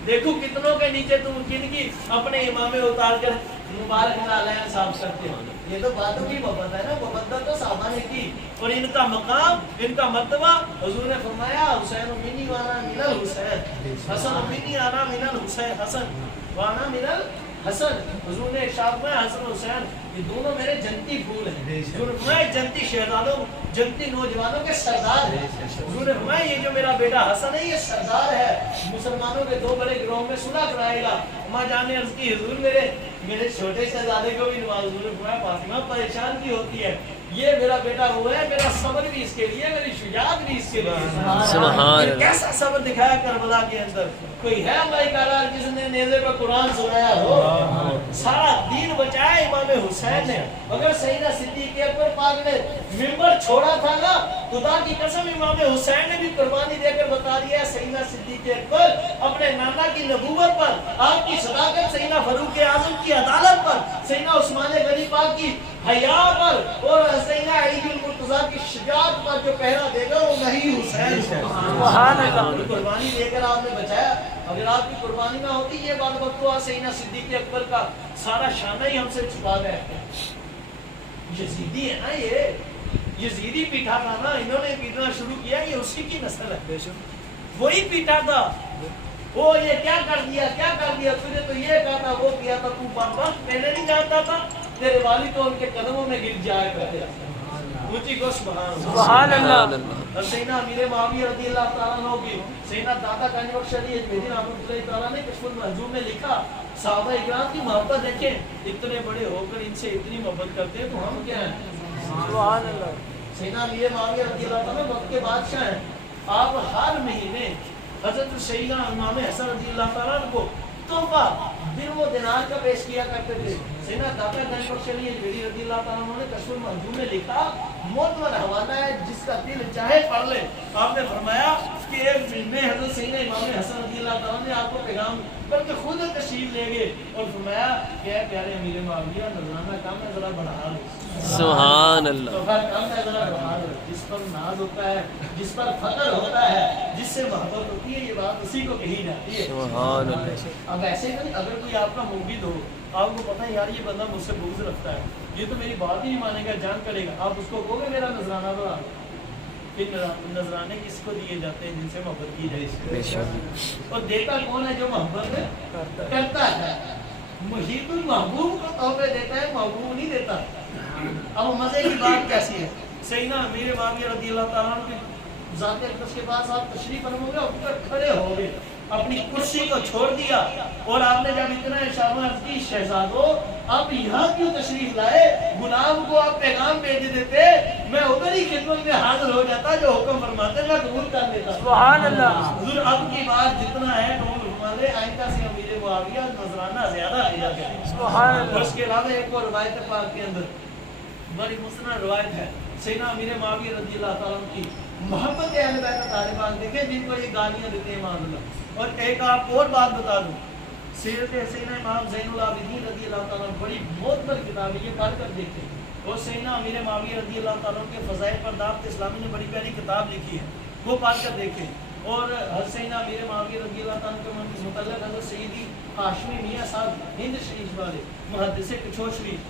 دیکھو کتنوں کے نیچے تم کن کی اپنے امامے اتار کر مبارک نعلین صاحب کرتے ہو. یہ تو باتوں کی محبت ہے نا, محبت تو صحابہ نے کی. اور ان کا مقام, ان کا مرتبہ, حضور نے فرمایا حسین منی وانا من الحسین, حسن منی آنا من الحسین, حسن وانا من الحسن. حضور نے ارشاد فرمایا حسن حسین یہ دونوں میرے جنتی پھول ہیں. حضور نے فرمایا جنتی شہزادوں, جنتی نوجوانوں کے سردار ہیں. حضور نے فرمایا یہ جو میرا بیٹا حسن ہے یہ سردار ہے, مسلمانوں کے 2 بڑے گروہوں میں صلح کرائے گا. اماں جان نے عرض کی حضور میرے چھوٹے شہزادے کو بھی نواز. حضور نے فرمایا فاطمہ پریشان کی ہوتی ہے, یہ میرا بیٹا ہوا ہے, میرا صبر بھی اس کے لیے, میری شجاعت بھی اس کے لیے. سبحان اللہ. کیسا صبر دکھایا کربلا کے اندر. کوئی ہے اللہ تعالیٰ جس نے نیزے پر قرآن سنایا ہو؟ سارا دین بچایا امام حسین نے. اگر سیدنا صدیق اکبر پاک نے منبر چھوڑا تھا نا, خدا کی قسم امام حسین نے بھی قربانی دے کر بتا دیا سیدنا صدیق اکبر اپنے نانا کی نبوت پر, آپ کی صداقت, سیدنا فاروق اعظم کی عدالت پر, سیدنا عثمان غنی پاک کی حیا پر, اور سیدنا علی المرتضیٰ کی شجاعت پر جو پہرا دے گا وہ نہیں حسین. سبحان اللہ. قربانی دے کر آپ نے بچایا. اگر آپ کی قربانی نہ ہوتی یہ بات بتوا سیدنا صدیق اکبر کا سارا شانہ ہی ہم سے چھپا گیا. یزیدی ہے نا, یہ یزیدی پیٹا تھا نا, انہوں نے پیٹنا شروع کیا, یہ اسی کی نسل ہے, وہی پیٹا تھا. وہ یہ کیا کر دیا, کیا کر دیا, تجھے تو یہ کہا تھا, وہ کیا تھا, تو بات پہلے نہیں جانتا تھا. تیرے والد تو ان کے قدموں میں گر جایا کرتے. اونچی کو سبحان اللہ. سیدنا امیر معاویہ رضی اللہ تعالیٰ عنہ کی سیدنا داتا گنج بخش علی اجمیری رحمۃ اللہ تعالیٰ نے کشف المحجوب میں لکھا, صحابہ اکرام کی محبت دیکھیں, اتنے بڑے ہو کر ان سے اتنی محبت کرتے ہیں تو ہم کیا ہیں؟ سبحان اللہ. سیدنا امیر معاویہ رضی اللہ تعالیٰ وقت کے بادشاہ ہیں. آپ ہر مہینے حضرت سیدنا امام حسن رضی اللہ تعالیٰ کو تحفہ درہم و دینار کا پیش کیا کرتے تھے. سیدنا داتا گنج بخش علی اجمیری رضی اللہ تعالیٰ عنہ نے کشف المحجوب میں لکھا, معتبر حوالہ ہے, جس کا دل چاہے پڑھ لے. آپ نے فرمایا کہ ایک دن میں حضرت سیدنا امام حسن رضی اللہ تعالیٰ نے آپ کو پیغام بلکہ خود تشریف لے گئے اور فرمایا کہ اے پیارے امیر معاویہ نذرانہ کم ہے, ذرا بڑھا لو. سبحان اللہ. تحفہ کم ہے, ذرا بڑھا لو. جس پر ناز ہوتا ہے, جس پر فخر ہوتا ہے, جس سے محبت ہوتی ہے, یہ بات اسی کو کہی جاتی ہے. سبحان اللہ. اب ایسے نہیں, اگر کوئی آپ کا موجود ہو, آپ کو پتہ ہے یار یہ بندہ مجھ سے بغض رکھتا ہے, یہ تو میری بات ہی نہیں مانے گا, جان کرے گا, آپ اس کو کہو گے میرا نذرانہ بڑھا دو. پھر نذرانے کس کو دیے جاتے ہیں؟ جن سے محبت کی جائے. اور دیتا کون ہے؟ جو محبت کرتا ہے. محیط المحبوب کو تحفے دیتا ہے, محبوب نہیں دیتا. اب مزے کی بات کیسی ہے, سیدنا امیر معاویہ رضی اللہ تعالیٰ عنہ کی ذات اقدس کے پاس آپ تشریف فرما ہو گے, اٹھ کر کھڑے ہو گئے, اپنی کرسی کو چھوڑ دیا, اور آپ نے جب اتنا ارشاد کی شہزادو آپ یہاں کیوں تشریف لائے, غلام کو آپ پیغام بھیج دیتے, میں ادھر ہی خدمت میں حاضر ہو جاتا, جو حکم فرماتے میں قبول کر لیتا. سبحان اللہ. حضور اب کی بات جتنا ہے قبول فرما لے, آئندہ سے امیر معاویہ نذرانہ زیادہ لیا کریں. سبحان اللہ. اور اس کے علاوہ ایک اور روایت پاک کے اندر بڑی مستند روایت ہے, سیدنا امیر معاویہ رضی اللہ تعالیٰ عنہ کی محبت اہل بیت طاہرات دیکھیں, جن کو یہ گالیاں دیتے ہیں معاذ اللہ. اور ایک آپ اور بات بتا دوں, سیرت سیدنا امام زین العابدین رضی اللہ تعالیٰ عنہ بڑی معتبر کتاب ہے, یہ پڑھ کر دیکھیں. اور سیدنا امیر معاویہ رضی اللہ تعالیٰ عنہ کے فضائل پر دعوت اسلامی نے بڑی پیاری کتاب لکھی ہے, وہ پڑھ کر دیکھیں. اور سیدنا امیر معاویہ رضی اللہ تعالیٰ عنہ کے متعلق حضرت سیدی ہاشمی میاں صاحب ہند شریف والے محدث کچھوڑ شریف,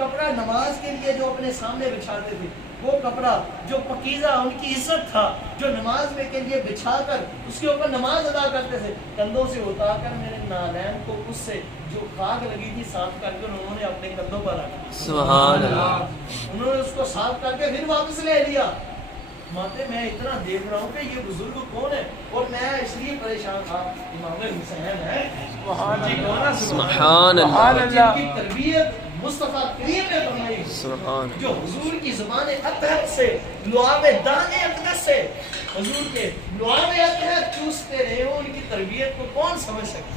کپڑا نماز کے لیے جو اپنے سامنے بچھاتے تھے، وہ کپڑا جو پکیزہ ان کی عزت تھا، جو نماز میں کے لیے بچھا کر اس کے اوپر نماز ادا کرتے تھے، کندھوں سے اتار کر میرے نالین کو اس سے جو خاک لگی تھی صاف کر کے انہوں نے اپنے کندھوں پر رکھا، سبحان اللہ، انہوں نے اس کو صاف کر کے پھر واپس لے لیا۔ ماتے میں اتنا دیکھ رہا ہوں کہ یہ بزرگ کون ہے، اور میں اس لیے پریشان تھا، امام حسین ہے، سبحان اللہ، جن کی تربیت مصطفیٰ کریم نے فرمائی، سبحان جو حضور کی زبان اطہر سے لعاب دانے اقدس سے حضور کے لعاب اطہر چوستے رہے ہو، ان کی تربیت کو کون سمجھ سکتا؟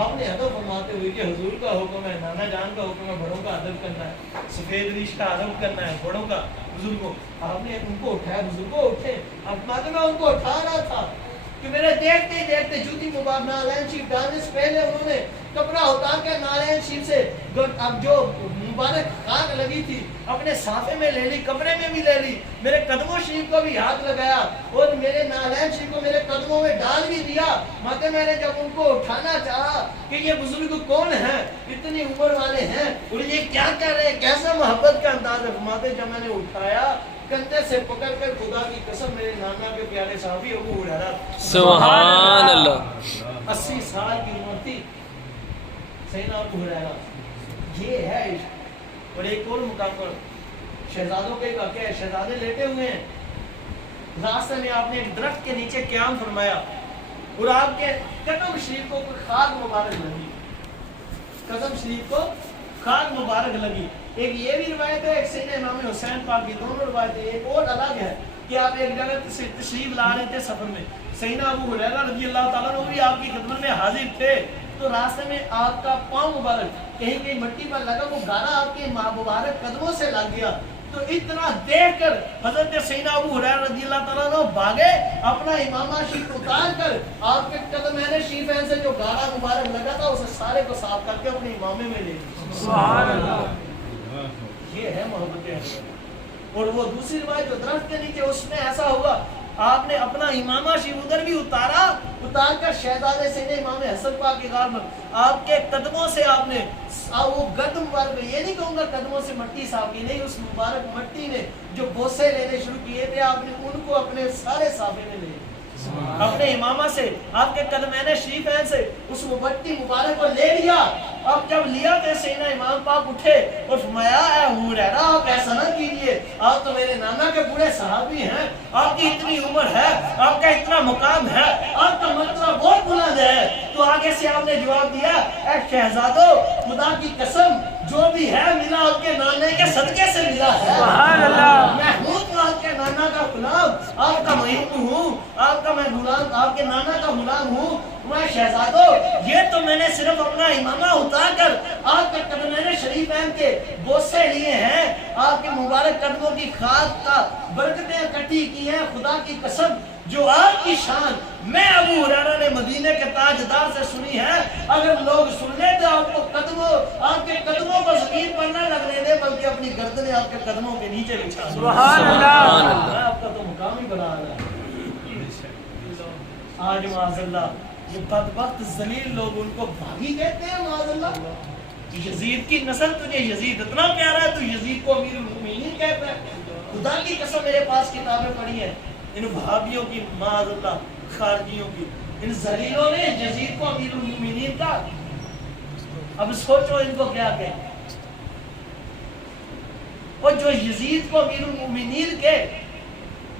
آپ نے ادب فرماتے ہوئے کہ حضور کا حکم ہے، نانا جان کا حکم ہے بڑوں کا ادب کرنا ہے، سفید ریش کا ادب کرنا ہے بڑوں کا، بزرگوں، آپ نے ان کو اٹھایا، بزرگوں اٹھے، اب میں ان کو اٹھا رہا تھا کہ میرے دیکھتے دیکھتے جوتی مبارک نالین شریف ڈالنے سے پہلے انہوں نے کپڑا اتار کے نالین شریف سے اب جو مبارک خاک لگی تھی اپنے صافے میں لے لی، کپڑے میں بھی لے لی، میرے قدموں شریف کو بھی ہاتھ لگایا اور میرے نالین شریف کو میرے قدموں میں ڈال بھی دیا۔ ماتے میں نے جب ان کو اٹھانا چاہا کہ یہ بزرگ کون ہیں، اتنی عمر والے ہیں اور یہ کیا کر رہے ہیں، کیسا محبت کا انداز ہے، ماتے جب میں نے اٹھایا کندھے سے پکڑ کر خدا کی قسم میرے نانا کے پیارے صحابی ابو ہریرہ سبحان اللہ، 80 سال کی عمر تھی سیدنا ابو ہریرہ، یہ ہے عشق۔ اور ایک اور مقام پر شہزادوں کے واقعہ ہے، شہزادے لیٹے ہوئے ہیں، راستے میں آپ نے ایک درخت کے نیچے قیام فرمایا اور آپ کے قدم شریف کو خاک مبارک لگی، قدم شریف کو خاک مبارک لگی۔ ایک یہ بھی روایت ہے، ایک سیدنا امام حسین پاک کی، دونوں روایتیں، ایک اور الگ ہے کہ آپ ایک جگہ سے تشریف لا رہے تھے سفر میں، سیدنا ابو ہریرہ رضی اللہ تعالیٰ عنہ بھی آپ کی خدمت میں حاضر تھے، تو راستے میں آپ کا پاؤں مبارک کہیں کہیں مٹی پر لگا، وہ گارا آپ کے مبارک قدموں سے لگ گیا، تو اتنا دیکھ کر حضرت سیدنا ابو ہریرہ رضی اللہ تعالیٰ عنہ بھاگے، اپنا امامہ شریف اتار کر آپ کے قدمین شریفین سے جو گارا مبارک لگا تھا اسے سارے کو صاف کر کے اپنے امامے میں لے لی۔ سبحان اللہ، یہ ہے محبت حضرت۔ اور وہ دوسری روایت جو درخت کے نیچے، اس میں ایسا ہوا آپ نے اپنا امامہ شریف ادھر بھی اتار کر شہزادے سے امام حسن پاک کی غار میں آپ کے قدموں سے آپ نے وہ گرد مبارک، یہ نہیں کہوں گا قدموں سے مٹی صاف کی، نہیں، اس مبارک مٹی نے جو بوسے لینے شروع کیے تھے آپ نے ان کو اپنے سارے صافے میں لے، اپنے امامہ سے آپ کے قدمین شریفین سے اس مبتی مبارک کو لے لیا۔ اب جب لیا تو سیدنا امام پاک اٹھے اور فرمایا اے ابو ہریرہ آپ ایسا نہ کیجیے، آپ تو میرے نانا کے بوڑھے صحابی ہیں، آپ کی اتنی عمر ہے، آپ کا اتنا مقام ہے، آپ کا مرتبہ بہت بلند ہے۔ تو آگے سے آپ نے جواب دیا اے شہزادو خدا کی قسم جو بھی ہے ملا آپ کے نانے کے صدقے سے ملا ہے، سبحان اللہ، میں ہوں آپ کے نانا کا غلام، آپ کا محب ہوں، آپ کا میں غلام، آپ کے نانا کا غلام ہوں۔ میں شہزادو یہ تو میں نے صرف اپنا امامہ اتار کر آپ کے قدمین شریفین کے بوسے لیے ہیں، آپ کے مبارک قدموں کی خاک کا برکتیں اکٹھی کی ہیں، خدا کی قسم جو آپ کی شان میں ابو ہریرہ نے مدینے کے تاجدار سے سنی ہے، اگر لوگ سن لے تو آپ کے قدموں کو زمین پر نہ لگنے دے بلکہ اپنی گردنیں آپ کے قدموں کے نیچے بچھا دیں۔ سبحان اللہ، آپ کا تو مقام ہی بنا رہا ہے۔ آج معاذ اللہ یہ بدبخت ذلیل لوگ ان کو بھاگی کہتے ہیں، معاذ اللہ، یزید کی نسل، تجھے یزید اتنا پیارا ہے تو یزید کو امیر المومنین کہتا ہے۔ خدا کی قسم میرے پاس کتابیں پڑھی ہیں ان وہابیوں کی، معاذ اللہ خارجیوں کی، ان ذلیلوں نے یزید کو امیر المومنین کہا۔ اب سوچو ان کو کیا کہیں، اور جو یزید کو امیر المومنین کے،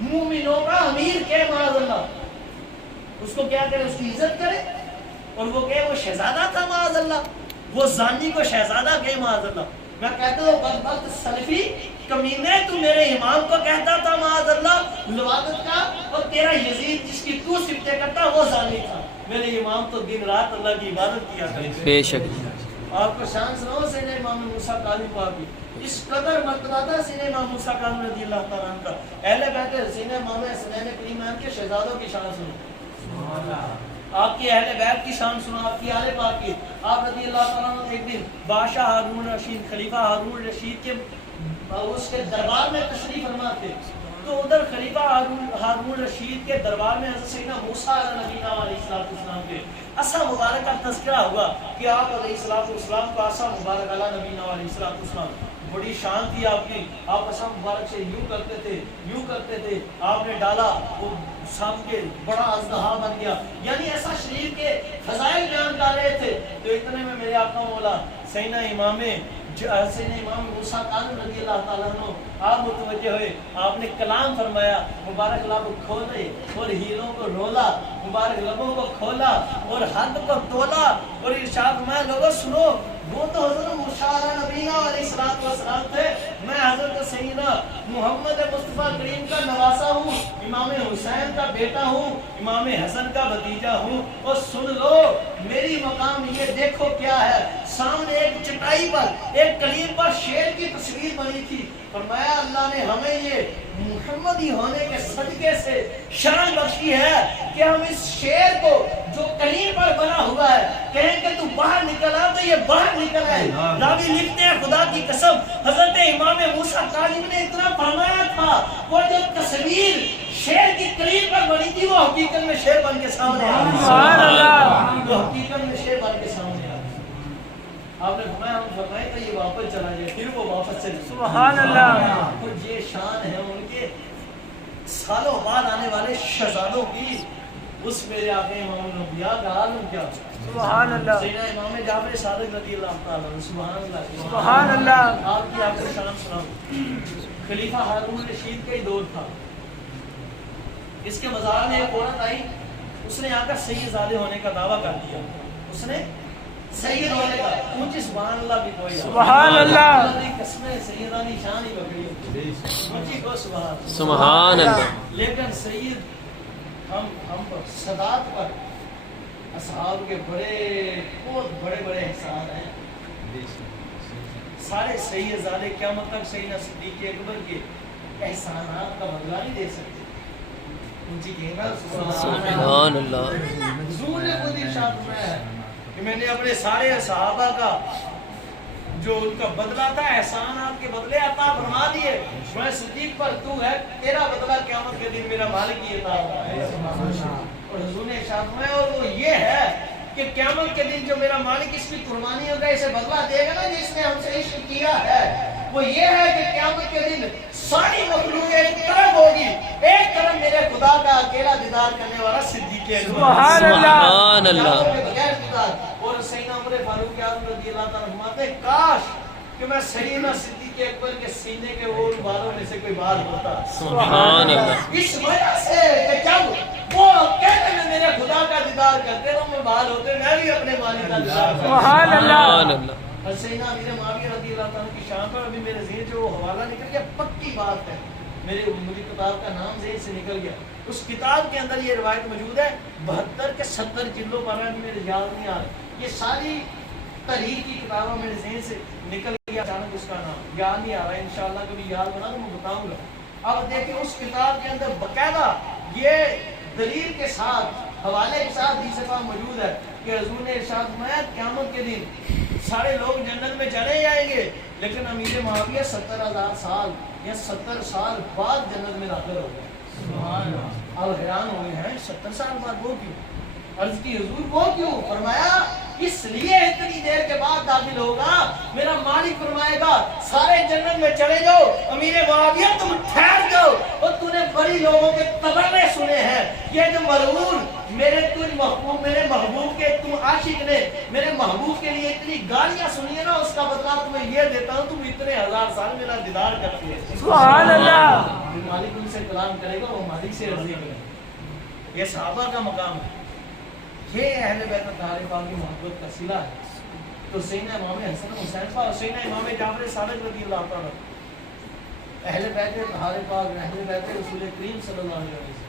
مومنوں کا امیر کے، معاذ اللہ، اس کو کیا کرے، اس کی عزت کرے، اور وہ کہ وہ شہزادہ تھا، معاذ اللہ، وہ زانی کو شہزادہ کہے، معاذ اللہ۔ میں کہتا ہوں بدبخت سلفی کمینے، تو میرے امام کو کہتا تھا معاذ اللہ لواقت کا، اور تیرا یزید جس کی تو صفتیں کرتا وہ زانی تھا، میرے امام تو دن رات اللہ کی عبادت کیا کرتے۔ بے شک آپ کو شان سناؤ سیدنا امام موسیٰ کاظم پاک کی، اس قدر مرتبہ تھا سیدنا امام موسیٰ کاظم رضی اللہ تعالیٰ عنہ کا۔ اہل بیت سیدنا امام حسنین کریمان کے شہزادوں کی شان سنو، آپ کی اہل بیت کی شان سنو، آپ کی آل پاک کی۔ آپ رضی اللہ تعالیٰ عنہ ایک دن بادشاہ ہارون رشید، خلیفہ ہارون رشید کے اس کے دربار میں تشریف فرما تھے، تو ادھر خلیفہ ہارون رشید کے دربار میں حضرت سیدنا موسیٰ نبینا علیہ السلام کے عصا مبارک کا تذکرہ ہوا کہ آپ علیہ السلام کو عصا مبارک علی نبینا علیہ السلام، بڑی شان تھی آپ کی، آپ عصا مبارک سے یوں کرتے تھے، آپ نے ڈالا وہ سب کے بڑا اژدہا بن گیا، یعنی ایسا شریف کے فضائل بیان کر رہے تھے۔ تو اتنے میں میرے آقا مولا سیدنا امام موسیٰ کاظم رضی اللہ تعالیٰ عنہ آپ متوجہ ہوئے، آپ نے کلام فرمایا، مبارک لب کھولے اور ہیروں کو رولا، مبارک لبوں کو کھولا اور حد کو تولا، اور ارشاد فرمایا لوگوں سنو، وہ تو حضرت موسیٰ نبینا علیہ السلام تھے، میں حضرت سیدنا محمد مصطفیٰ کریم کا نواسا ہوں، امام حسین کا بیٹا ہوں، امام حسن کا بھتیجا ہوں، اور سن لو میری مقام یہ دیکھو کیا ہے۔ سامنے ایک چٹائی پر ایک کلیم پر شیر کی تصویر بنی تھی، فرمایا اللہ نے ہمیں یہ محمدی ہونے کے صدقے سے شان بخشی ہے کہ ہم اس شیر کو جو کلیم پر بنا ہوا ہے کہیں کہ تو باہر نکلا تو یہ باہر نکل ہے۔ راوی لکھتے ہیں خدا کی قسم حضرت امام موسیٰ کاظم نے اتنا فرمایا تھا، وہ جو تصویر شیر کی کلیم پر بنی تھی وہ حقیقت میں شیر بن کے سامنے آ گئی، سبحان اللہ، وہ حقیقت میں شیر بن کے سامنے آ گئی۔ آپ نے فرمایا تو یہ واپس چلا جائے، پھر وہ واپس چلے، سبحان اللہ۔ اور یہ شان ہے ان کے سالوں بعد آنے والے شہزادوں کی، اس میرے آقا امام الانبیاء کا عالم کیا، سبحان اللہ، سیدنا امام جعفر صادق رضی اللہ تعالیٰ، سبحان اللہ، سبحان اللہ۔ آپ کی آپ کو شان سناؤں، خلیفہ ہارون رشید کا ہی دور تھا، اس کے مزار میں ایک عورت آئی، اس نے آ کر سید زادے ہونے کا دعویٰ کر دیا، اس نے سید ہونے کا، اونچی سبحان اللہ بھی کوئی، سبحان اللہ، قسمیں سیدانی شان ہی پکڑی ہوتی، اونچی کو سبحان اللہ۔ لیکن سید ہم پر صدات پر اصحاب کے بہت بڑے احسان ہیں، سارے سید زادے قیامت تک سیدنا صدیق اکبر کے احسانات کا بدلہ نہیں دے سکتے، اونچی کہنا سبحان اللہ۔ حضور نے خود ارشاد فرمایا ہے کہ میں نے اپنے سارے صحابہ کا جو ان کا بدلہ تھا احسانات کے بدلے عطا فرما دیے، میں صدیق پر تو ہے، تیرا بدلہ قیامت کے دن میرا مالک ہی عطا فرمائے۔ اور حضور نے ارشاد فرمایا اور وہ یہ ہے کہ قیامت کے دن جو میرا مالک اس کی قربانی ہوگا اسے بدلہ دے گا نا جس نے ہم سے عشق کیا ہے، وہ یہ ہے کہ قیامت کے دن ساری مخلوق ایک طرف ہوگی، ایک طرف میرے خدا کا اکیلا دیدار کرنے والا صدیق اکبر، سبحان اللہ۔ اور سیدنا عمر فاروق اعظم رضی اللہ تعالیٰ فرماتے ہیں کاش کہ میں سیدنا صدیق اکبر کے سینے کے وہ بالوں میں سے کوئی بال ہوتا، سبحان اللہ، اس وجہ سے کہ جب وہ کہتے ہیں میرے خدا کا دیدار کرتے تو میں بال ہوتے میں بھی اپنے مالک کا دیدار کرتا، سبحان اللہ۔ سیدنا امیر معاویہ رضی اللہ تعالیٰ کی شان پر ابھی میرے ذہن جو حوالہ نکل گیا، پکی بات ہے، مجھے کتاب کا نام ذہن سے نکل گیا، اس کتاب کے اندر یہ روایت موجود ہے، 72 کے 70 جلدوں پر ہے، میرے یاد نہیں آ رہا، یہ ساری تاریخ کی کتابوں میرے ذہن سے نکل گیا، اچانک اس کا نام یاد نہیں آ رہا ہے، انشاءاللہ کبھی یاد بنا تو میں بتاؤں گا۔ اب دیکھیں اس کتاب کے اندر باقاعدہ یہ دلیل کے ساتھ حوالے کے ساتھ یہ صفحہ موجود ہے کہ حضور نے ارشاد فرمایا قیامت کے دن سارے لوگ جنت میں چلے جائیں گے لیکن امیر معاویہ 70,000 سال یا 70 سال بعد جنت میں داخل ہو گئے، سبحان اللہ۔ اب حیران ہوئے ہیں 70 سال بعد وہ کیوں؟ عرض کی حضور وہ کیوں؟ فرمایا اس لیے اتنی دیر کے بعد داخل ہوگا، میرا مالک فرمائے گا سارے جنت میں چلے جاؤ، امیر معاویہ تم ٹھہر جاؤ، اور تو نے بڑی لوگوں کے تبرے سنے ہیں، یہ جو مرور میرے محبوب کے تم عاشق نے میرے محبوب کے لیے اتنی گالیاں سنی ہے نا، اس کا بدلہ تمہیں یہ دیتا ہوں، تم اتنے 1000 سال میرا دیدار کرتے ہیں، سبحان اللہ۔ مالک ان سے کلام کرے گا، وہ مالک سے رضی ہے، یہ صحابہ کا مقام ہے، یہ اہل بیت طاہر پاک کی محبت کا صلہ ہے۔ تو سیدنا امام حسن حسین پاک، سیدنا امام جعفر صادق رضی اللہ تعالیٰ، اہل بیت طاہر پاک، اہل بیت رسول کریم صلی اللہ علیہ وسلم،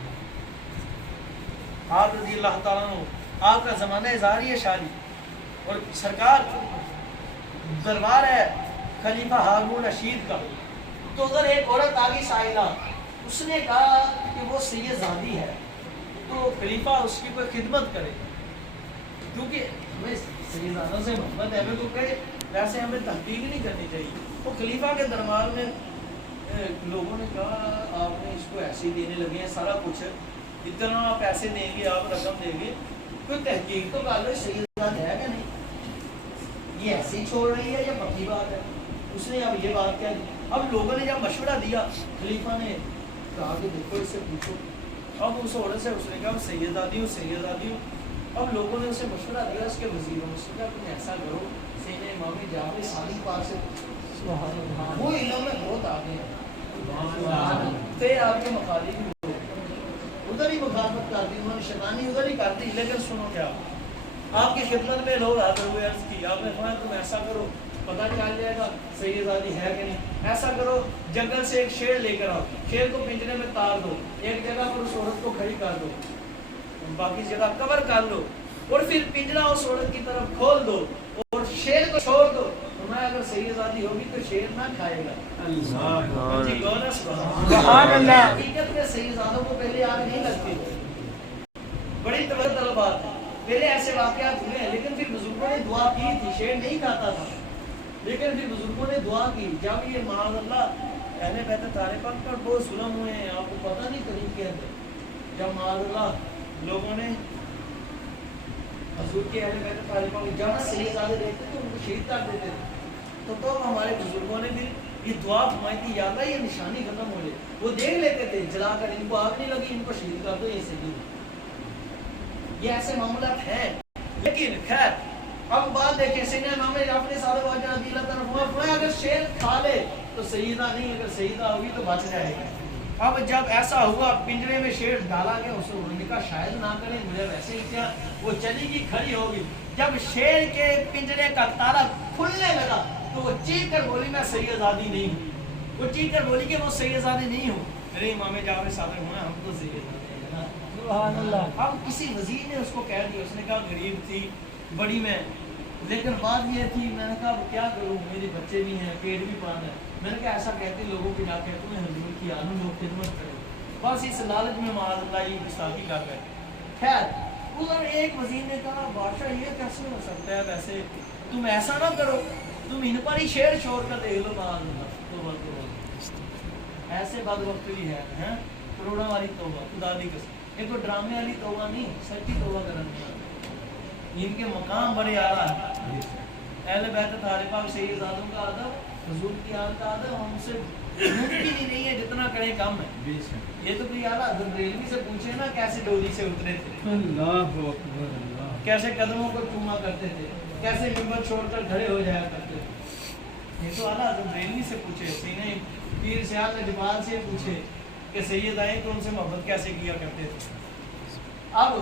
آپ رضی اللہ تعالیٰ عنہ، آپ کا زمانہ زاری ہے شادی، اور سرکار دربار ہے خلیفہ ہارون رشید کا، تو ادھر ایک عورت آگی سائلہ، اس نے کہا کہ وہ سید زادی ہے تو خلیفہ اس کی کوئی خدمت کرے، کیونکہ ہمیں سیدانوں سے محبت ہے، ہمیں تو کہے ویسے ہمیں تحقیق نہیں کرنی چاہیے۔ وہ خلیفہ کے دربار میں لوگوں نے کہا آپ نے اس کو ایسے ہی دینے لگے ہیں سارا کچھ اتنا پیسے دیں گے آپ رقم دیں گے کوئی تحقیق تو کر لو سیدہ ہے کہ نہیں یہ ایسے ہی چھوڑ رہی ہے یا پکی بات ہے اس نے اب یہ بات کیا اب لوگوں نے جب مشورہ دیا خلیفہ نے کہا کہ دیکھو اس سے پوچھو اب اس عورت سے اس نے کہا سیدادی ہوں اب لوگوں نے اسے مشورہ دیا اس کے وزیروں نے کہا تم ایسا کرو سیدنا امام جعفر صادق پاک سے وہ علم میں بہت آگے ہیں پھر آپ کے مخالف بھی ادھر ہی مخالفت کر دی انہوں نے شیطانی ادھر ہی کر دی لیکن سنو کیا آپ کی خدمت میں لوگ حاضر ہوئے عرض کی آپ نے فرمایا تم ایسا کرو پتہ چل جائے گا سیدادی ہے کہ نہیں ایسا کرو جنگل سے ایک شیر لے کر آؤ شیر کو پنجرے میں تار دو ایک جگہ پر اس عورت کو کھڑی کر دو باقی جگہ کور کر لو اور پھر پنجرا اس عورت کی طرف کھول دو اور شیر کو چھوڑ دو فرمایا اگر سیدادی ہوگی تو شیر نہ کھائے گا سبحان اللہ حقیقت میں سیدادوں کو پہلے آگ نہیں لگتی بڑی طلب بات ہے پہلے ایسے واقعات ہوئے ہیں لیکن پھر بزرگوں نے دعا کی تھی شیر نہیں کھاتا تھا لیکن پھر بزرگوں نے دعا کی جب یہ معاذ اللہ اہل بیت طاہرہ پر بہت ظلم ہوئے ہیں آپ کو پتہ نہیں قریب کے اندر جب معاذ اللہ لوگوں نے حضور کے اہل بیت طاہرہ پر جہاں سیدادے دیکھتے تھے ان کو شہید کر دیتے تھے تو ہمارے بزرگوں نے بھی یہ دعا فرمائی تھی یا اللہ یہ نشانی ختم ہو جائے وہ دیکھ لیتے تھے جلا کر ان کو آگ نہیں لگی ان کو شہید کر دو یہ سیدی یہ ایسے معاملات ہیں لیکن خیر اب بات دیکھیں سیدنا امام جعفر صادق رضی اللہ عنہ فرمایا اگر شیر کھا لے تو سیدہ نہیں اگر سیدہ ہوگی تو بچ جائے گا اب جب ایسا ہوا پنجرے میں شیر ڈالا گیا اس نے کہا شاید نہ کریں مجھے ویسے ہی کیا وہ چلی گئی کھڑی ہوگی جب شیر کے پنجرے کا تالا کھلنے لگا تو وہ چیخ کر بولی میں سیدادی نہیں ہوں وہ چیخ کر بولی کہ وہ سیدادی نہیں ہوں میرے امام جعفر صادق ہوئے ہم تو سیدادی ہیں سبحان اللہ اب کسی وزیر نے اس کو کہہ دیا اس نے کہا غریب تھی بڑی میں لیکن بات یہ تھی میں نے کہا کیا کروں میرے بچے بھی ہیں پیٹ بھی پانا ہے میں نے کہا ایسا کہتے لوگوں کو جا کے تمہیں حضور کی آنو لوگ خدمت کریں بس اس لالچ میں معاذ اللہ یہ گستاخی کر گئے خیر ادھر ایک وزیر نے کہا بادشاہ یہ کیسے ہو سکتا ہے ویسے تم ایسا نہ کرو تم ان پر ہی شیر چھوڑ کر دیکھ لو معاذ اللہ توبہ ایسے بد وقت بھی ہے کروڑوں والی توبہ خدا دی قسم ایک تو ڈرامے والی توبہ نہیں سچی توبہ کرنے ان کے مقام بڑے اعلیٰ ہیں اہل بیت طاہرہ پاک سید اعظم کا ادب حضور کی آل کا ادب ہم سے ممکن ہی نہیں ہے جتنا کریں کم ہے یہ تو کوئی اعلیٰ حضرت ریلوی سے پوچھے نا کیسے ڈولی سے اترے تھے اللہ اکبر کیسے قدموں کو چوما کرتے تھے کیسے ممبر چھوڑ کر کھڑے ہو جایا کرتے تھے یہ تو اعلیٰ حضرت ریلوی سے پوچھے سینے پیر سیال جبال سے پوچھے کہ سید آئے تو ان سے محبت کیسے کیا کرتے تھے اب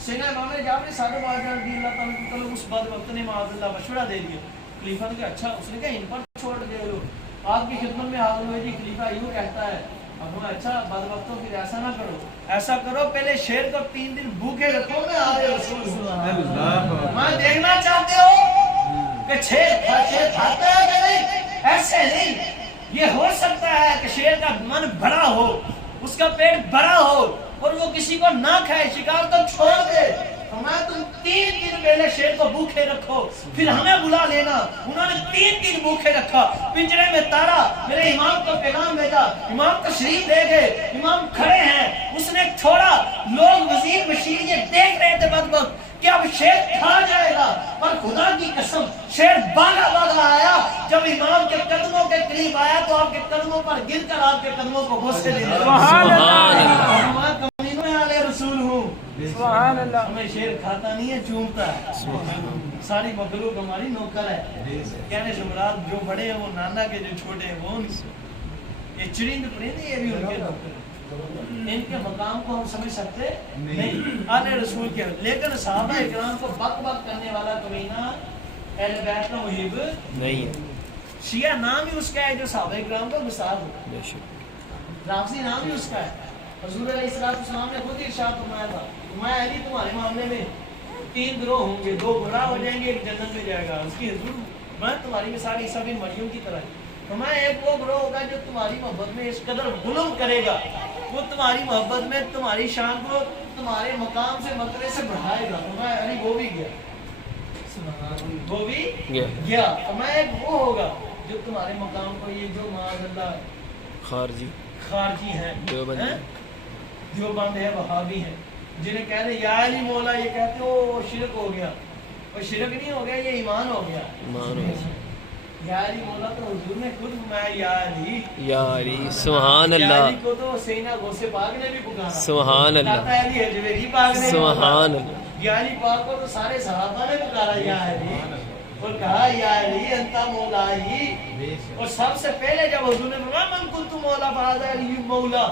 سیدنا امام جعفر صادق رضی اللہ تعالیٰ عنہ اس بد وقت نے معاذ اللہ مشورہ دے دیا خلیفہ نے کہا اچھا اس نے کہا ان پر چھوڑ دے لو آپ کی خدمت میں حاضر ہوئے جی خلیفہ یوں کہتا ہے اب ہمیں اچھا بد وقتوں پھر ایسا نہ کرو ایسا کرو پہلے شیر کو 3 دن بھوکے رکھو میں آ رہے رسول اللہ میں دیکھنا چاہتے ہو کہ شیر کھاتا ہے کہ نہیں ایسے نہیں یہ ہو سکتا ہے کہ شیر کا من بھرا ہو اس کا پیٹ بھرا ہو اور وہ کسی کو نہ کھائے شکار تو چھوڑ دے ہمیں تم 3 دن پہلے شیر کو بھوکے رکھو پھر ہمیں بلا لینا انہوں نے 3 دن بھوکے رکھا پنجرے میں تارا میرے امام کو پیغام بھیجا امام تشریف لے گئے امام کھڑے ہیں اس نے چھوڑا لوگ وزیر بشیر یہ دیکھ رہے تھے بدبخت کہ اب شیر کھا جائے گا پر خدا کی قسم شیر باغا باغا آیا جب امام کے قدموں کے قریب آیا تو آپ کے قدموں پر گر کر آپ کے قدموں کو بوسے دینے لگا سبحان اللہ کمینوں میں آلے رسول ہوں سبحان اللہ ہمیں شیر کھاتا نہیں ہے چومتا ہے ساری مخلوق ہماری نوکر ہے کہنے سے مراد جو بڑے ہیں وہ نانا کے جو چھوٹے ہیں وہ یہ چرند پرندے یہ بھی ان کے نوکر ان کے مقام کو ہم سمجھ سکتے نہیں آلے رسول کے لیکن صحابہ اکرام کو بک بک کرنے والا کمینہ اہل بیت کا محب نہیں ہے شیعہ نام ہی اس کا ہے جو صحابہ اکرام کا مثال ہو رافضی نام ہی اس کا ہے حضور علیہ السلام نے خود ارشاد فرمایا تھا میں علی تمہارے معاملے میں 3 گروہ ہوں گے 2 گمراہ ہو جائیں گے ایک جنت میں جائے گا اس کی حضور میں تمہاری مثال عیسیٰ بن مریم کی طرح فرمایا ایک وہ گروہ ہوگا جو تمہاری محبت میں اس قدر غلو کرے گا وہ تمہاری محبت میں تمہاری شان کو تمہارے مقام سے مرتبے سے بڑھائے گا فرمایا علی وہ بھی گیا وہ بھی گیا فرمایا ایک وہ ہوگا جو تمہارے مقام کو یہ جو معاذ اللہ خارجی ہیں دیوبندی۔ ہیں؟ دیوبند ہے، وہابی ہیں، جنہیں کہہ رہے یا علی مولا، یہ کہتے ہیں وہ شرک ہو گیا، اور شرک نہیں ہو گیا، یہ ایمان ہو گیا۔ یا علی مولا تو حضور نے خود فرمایا یا علی، یا علی، سبحان یا اللہ، علی کو تو سیدنا غوث پاک نے بھی پکارا، سبحان اللہ، داتا علی حجویری پاک نے بھی سبحان پکارا، اللہ، یا علی پاک کو تو سارے صحابہ نے پکارا یا علی، اور کہا یا علی انتا مولائی، اور سب سے پہلے جب حضور نے فرمایا من کنت مولا فہذا علی مولا،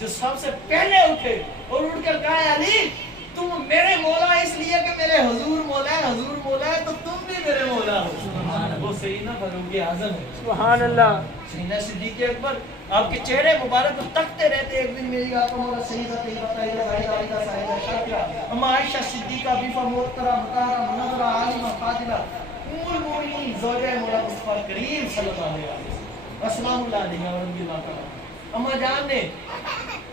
جو سب سے پہلے اٹھے اور اٹھ کر کہا علی تم میرے مولا اس لیے کہ میرے حضور مولا ہے، حضور مولا ہے تو تم بھی میرے مولا ہو، وہ سیدنا فاروق اعظم ہے، سبحان اللہ، سیدنا صدیق اکبر، آپ کے چہرے مبارک کو تکتے رہتے۔ ایک دن میری آقا مولا سیدہ طیبہ طاہرہ زاہدہ عائشہ صاحبہ شاکرہ اما عائشہ صدیقہ بیفہ محترمہ مطہرہ منورہ عالمہ فاضلہ ام المؤمنین زوجہ مولا مصطفیٰ کریم صلی اللہ علیہ وسلم السلام اللہ علیہ ورحمۃ اللہ تعالی، اما جان نے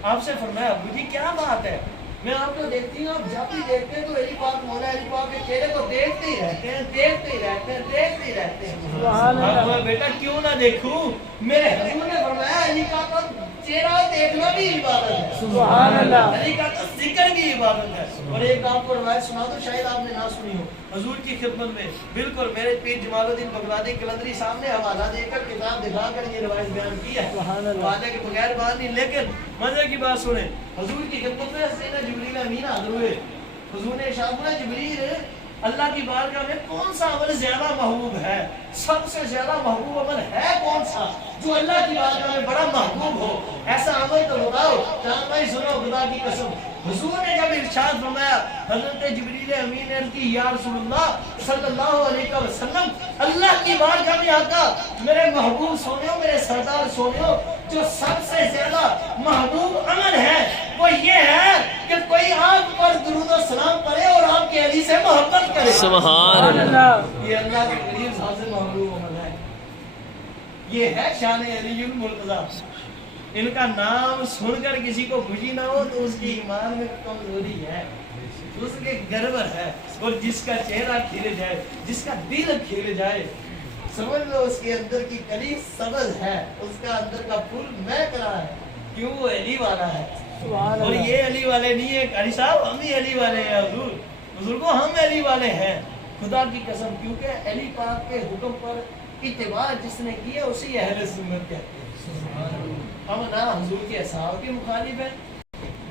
آپ سے فرمایا ابو جی کیا بات ہے، میں آپ کو دیکھتی ہوں، آپ جب بھی دیکھتے ہیں تو علی پاک مولا علی پاک کے چہرے کو دیکھتے ہی رہتے ہیں، دیکھتے ہی رہتے ہیں، دیکھتے ہی رہتے ہیں۔ سبحان اللہ، اب بیٹا کیوں نہ دیکھوں، میرے حضور نے فرمایا علی کا تو چہرہ دیکھنا بھی عبادت ہے، سبحان اللہ، علی کا تو ذکر بھی عبادت ہے۔ اور ایک آپ کو روایت سنا دو، شاید آپ نے نہ سنی ہو، حضور کی خدمت میں بالکل میرے پیر جمال الدین بغدادی کلندری صاحب نے حوالہ دے کر کتاب دکھا کر یہ روایت بیان کی ہے، حوالے کے بغیر بات نہیں، لیکن مزے کی بات سنیں، حضور کی خدمت میں سیدنا جبریل امین حاضر ہوئے، حضور نے ارشاد فرمایا جبریل اللہ کی بارگاہ میں کون سا عمل زیادہ محبوب ہے، سب سے زیادہ محبوب عمل ہے کون سا جو اللہ کی بارگاہ میں بڑا محبوب ہو، ایسا عمل تو بتاؤ۔ جان بھائی سنو خدا کی قسم، حضور نے جب ارشاد فرمایا، حضرت جبریل امین نے عرض کی یا رسول اللہ صلی اللہ علیہ وسلم، اللہ کی بارگاہ میں آقا میرے محبوب سونے ہو، میرے سردار سونے ہو، جو سب سے زیادہ محبوب عمل ہے وہ یہ ہے کہ کوئی آپ پر درود و سلام کرے اور آپ کے علی سے محبت کرے، سبحان اللہ، یہ اللہ کے قریب سب سے محبوب عمل ہے، یہ ہے شان علی المرتضی۔ ان کا نام سن کر کسی کو خوشی نہ ہو تو اس کے ایمان میں کمزوری ہے، اس کے گڑبڑ ہے، اور جس کا چہرہ کھل جائے، جس کا دل کھل جائے، سمجھ لو اس کے اندر کی کلی سبز ہے، اس کا اندر کا پھول مہک رہا ہے، کیوں وہ علی والا ہے۔ اور یہ علی والے نہیں ہے علی صاحب، ہم ہی علی والے ہیں، حضور بزرگوں ہم علی والے ہیں، خدا کی قسم، کیونکہ علی پاک کے حکم پر اتباع جس نے کیا اسی اہل سنت کہتے ہیں۔ ہم نہ حضور کے اصحاب کے مخالف ہیں،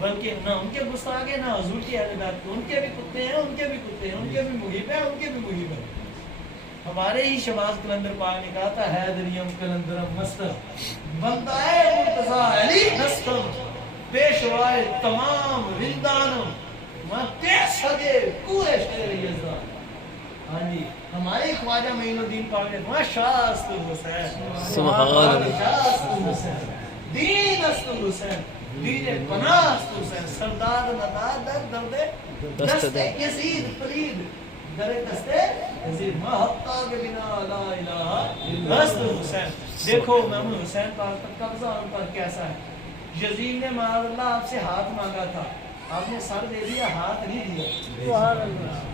بلکہ نہ ان کے گستاخ ہیں، نہ حضور کی اہل بیت، ان کے بھی کتے ہیں، ان کے بھی کتے ہیں، ان کے بھی محب ہیں، ان کے بھی محب ہیں۔ ہمارے ہی شباز کلندر پاک نے کہا تھا حیدریم کلندرم مستر بندہ مرتضی علی نستم پیشوائے تمام رندانم ماتے سگے کوئے شیر یزدان۔ ہاں جی، ہمارے خواجہ معین الدین پاک نے فرمایا شاست الحسین، سبحان اللہ، شاست الحسین، دین است الحسین، دین پناہ است حسین، سردار ندا در درد دست یزید پلید در دستے یزید محبتا کے بنا لا الہ الا حسین۔ دیکھو امام حسین پاک کا قبضہ ان پر کیسا ہے۔ یزید نے معاذ اللہ آپ سے ہاتھ مانگا تھا، آپ نے سر دے دیا، ہاتھ نہیں دیا۔ سبحان اللہ،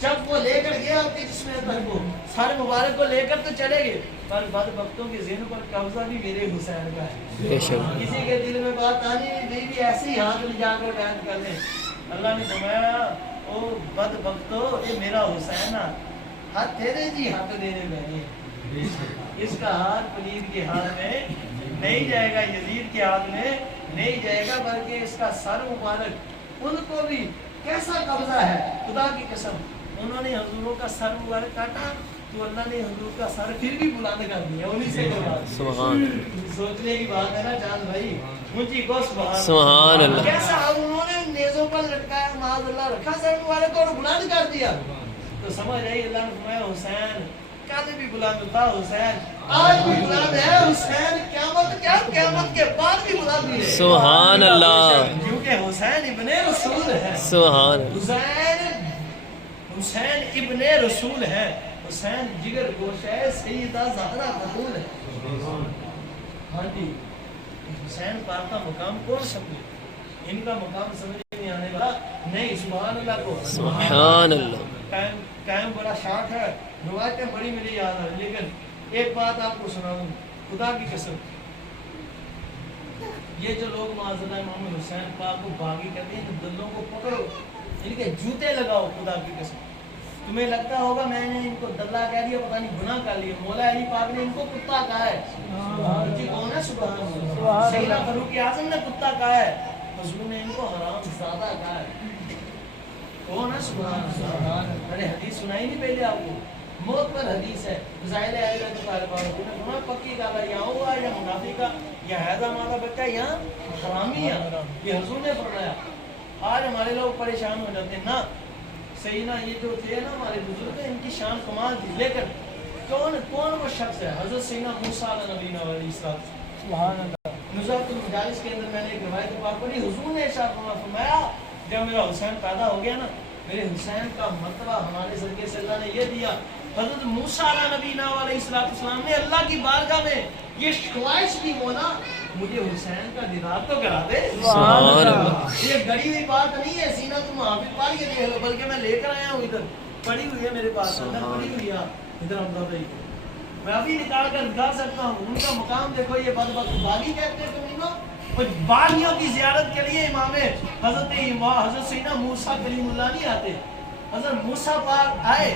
جب وہ لے کر گیا آپ کے جسم اطہر کو، سر مبارک کو لے کر تو چلے گئے، پر بدبختوں کے ذہن پر قبضہ بھی میرے حسین کا ہے۔ بے شک، کسی کے دل میں بات آنی نہیں بھی ایسے ہی ہاتھ لے جا کر بیان کر لیں۔ اللہ نے فرمایا او بدبختو یہ میرا حسین ہے، ہاتھ تیرے جی ہاتھ دینے میں، اس کا ہاتھ پلید کے ہاتھ میں نہیں جائے گا، یزید کے ہاتھ میں نہیں جائے گا، بلکہ اس کا سر مبارک ان کو بھی کیسا قبضہ ہے خدا کی قسم۔ انہوں نے حضوروں کا سر مبارک کاٹا تو اللہ نے حضور کا سر پھر بھی بلند کر دیا، انہی سے کروا دیا۔ سبحان سوچنے کی بات ہے نا چاند بھائی، مجھے کو سبحان اللہ، کیسا انہوں نے نیزوں پر لٹکایا، معاذ اللہ رکھا سر مبارک اور بلند کر دیا، تو سمجھ رہی اللہ نے فرمایا حسین کل بھی بلند تھا، حسین آج بھی بلند ہے، حسین قیامت کیا قیامت کے بعد بھی بلند ہے، سبحان اللہ، کیونکہ حسین ابن رسول ہے، سبحان اللہ، حسین ابن رسول ہے، حسین جگر گوشہ ہے، سیدہ زہرا بطول ہے۔ ہاں جی، حسین پاک کا مقام کون سمجھے؟ ان کا مقام سمجھ نہیں آنے والا نہیں، سبحان اللہ کو سبحان اللہ، قائم بڑا شاک ہے، روایتیں بڑی ملی یاد ہے، لیکن ایک بات آپ کو سنا دوں خدا کی قسم، یہ جو لوگ معاذ اللہ امام حسین پاک کو باغی کہتے ہیں، ان دلوں کو پکڑو، ان کے جوتے لگاؤ خدا کی قسم. تمہیں لگتا ہوگا میں نے ان کو دلہ کہہ دیا، پتہ نہیں گناہ کر لیا. مولا علی پاک نے ان کو کتا کہا ہے. جی کون ہے؟ سبحان اللہ. سیدنا فاروق اعظم نے کتا کہا ہے، حضور نے ان کو حرام زادہ کہا ہے. کون ہے؟ سبحان اللہ. میں نے حدیث سنائی نہیں پہلے آپ کو، موت پر حدیث ہے. ظاہر ہے تو طالبان پکی کا یا ہوا یا منافی کا یا حیضہ ماں کا بچہ یا حرامی ہے، یہ حضور نے فرمایا. آج ہمارے لوگ پریشان ہو جاتے ہیں نا. صحیح نا، یہ جو تھے نا ہمارے بزرگ، ان کی شان کمال تھی، لیکن کون وہ شخص ہے؟ حضرت سیدنا موسیٰ علیہ نبینا علیہ السلام. نزہت المجالس کے اندر میں نے ایک روایت پاک پڑھی، حضور نے ارشاد فرمایا جب میرا حسین پیدا ہو گیا نا، میرے حسین کا مرتبہ ہمارے ذریعے سے اللہ نے یہ دیا. حضرت موسیٰ علیہ نبینا علیہ السلام نے اللہ کی بارگاہ میں یہ خواہش کی، مولا مجھے حسین کا دیدار تو کرا دے. سبحان اللہ. یہ گڑی ہوئی بات نہیں ہے، سینہ تم حافظ پار کے دیکھ لو، بلکہ میں لے کر آیا ہوں، ادھر پڑی ہوئی ہے میرے پاس، اندر پڑی ہوئی ہے ادھر حمزہ بھائی، میں ابھی نکال کر دکھا سکتا ہوں. ان کا مقام دیکھو. یہ بدبخت باغی کہتے ہیں تم ان باغیوں کی زیارت کے لیے امام حضرت سیدنا موسیٰ کلیم اللہ نہیں آتے. حضرت موسیٰ پاک آئے،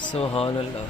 سبحان اللہ.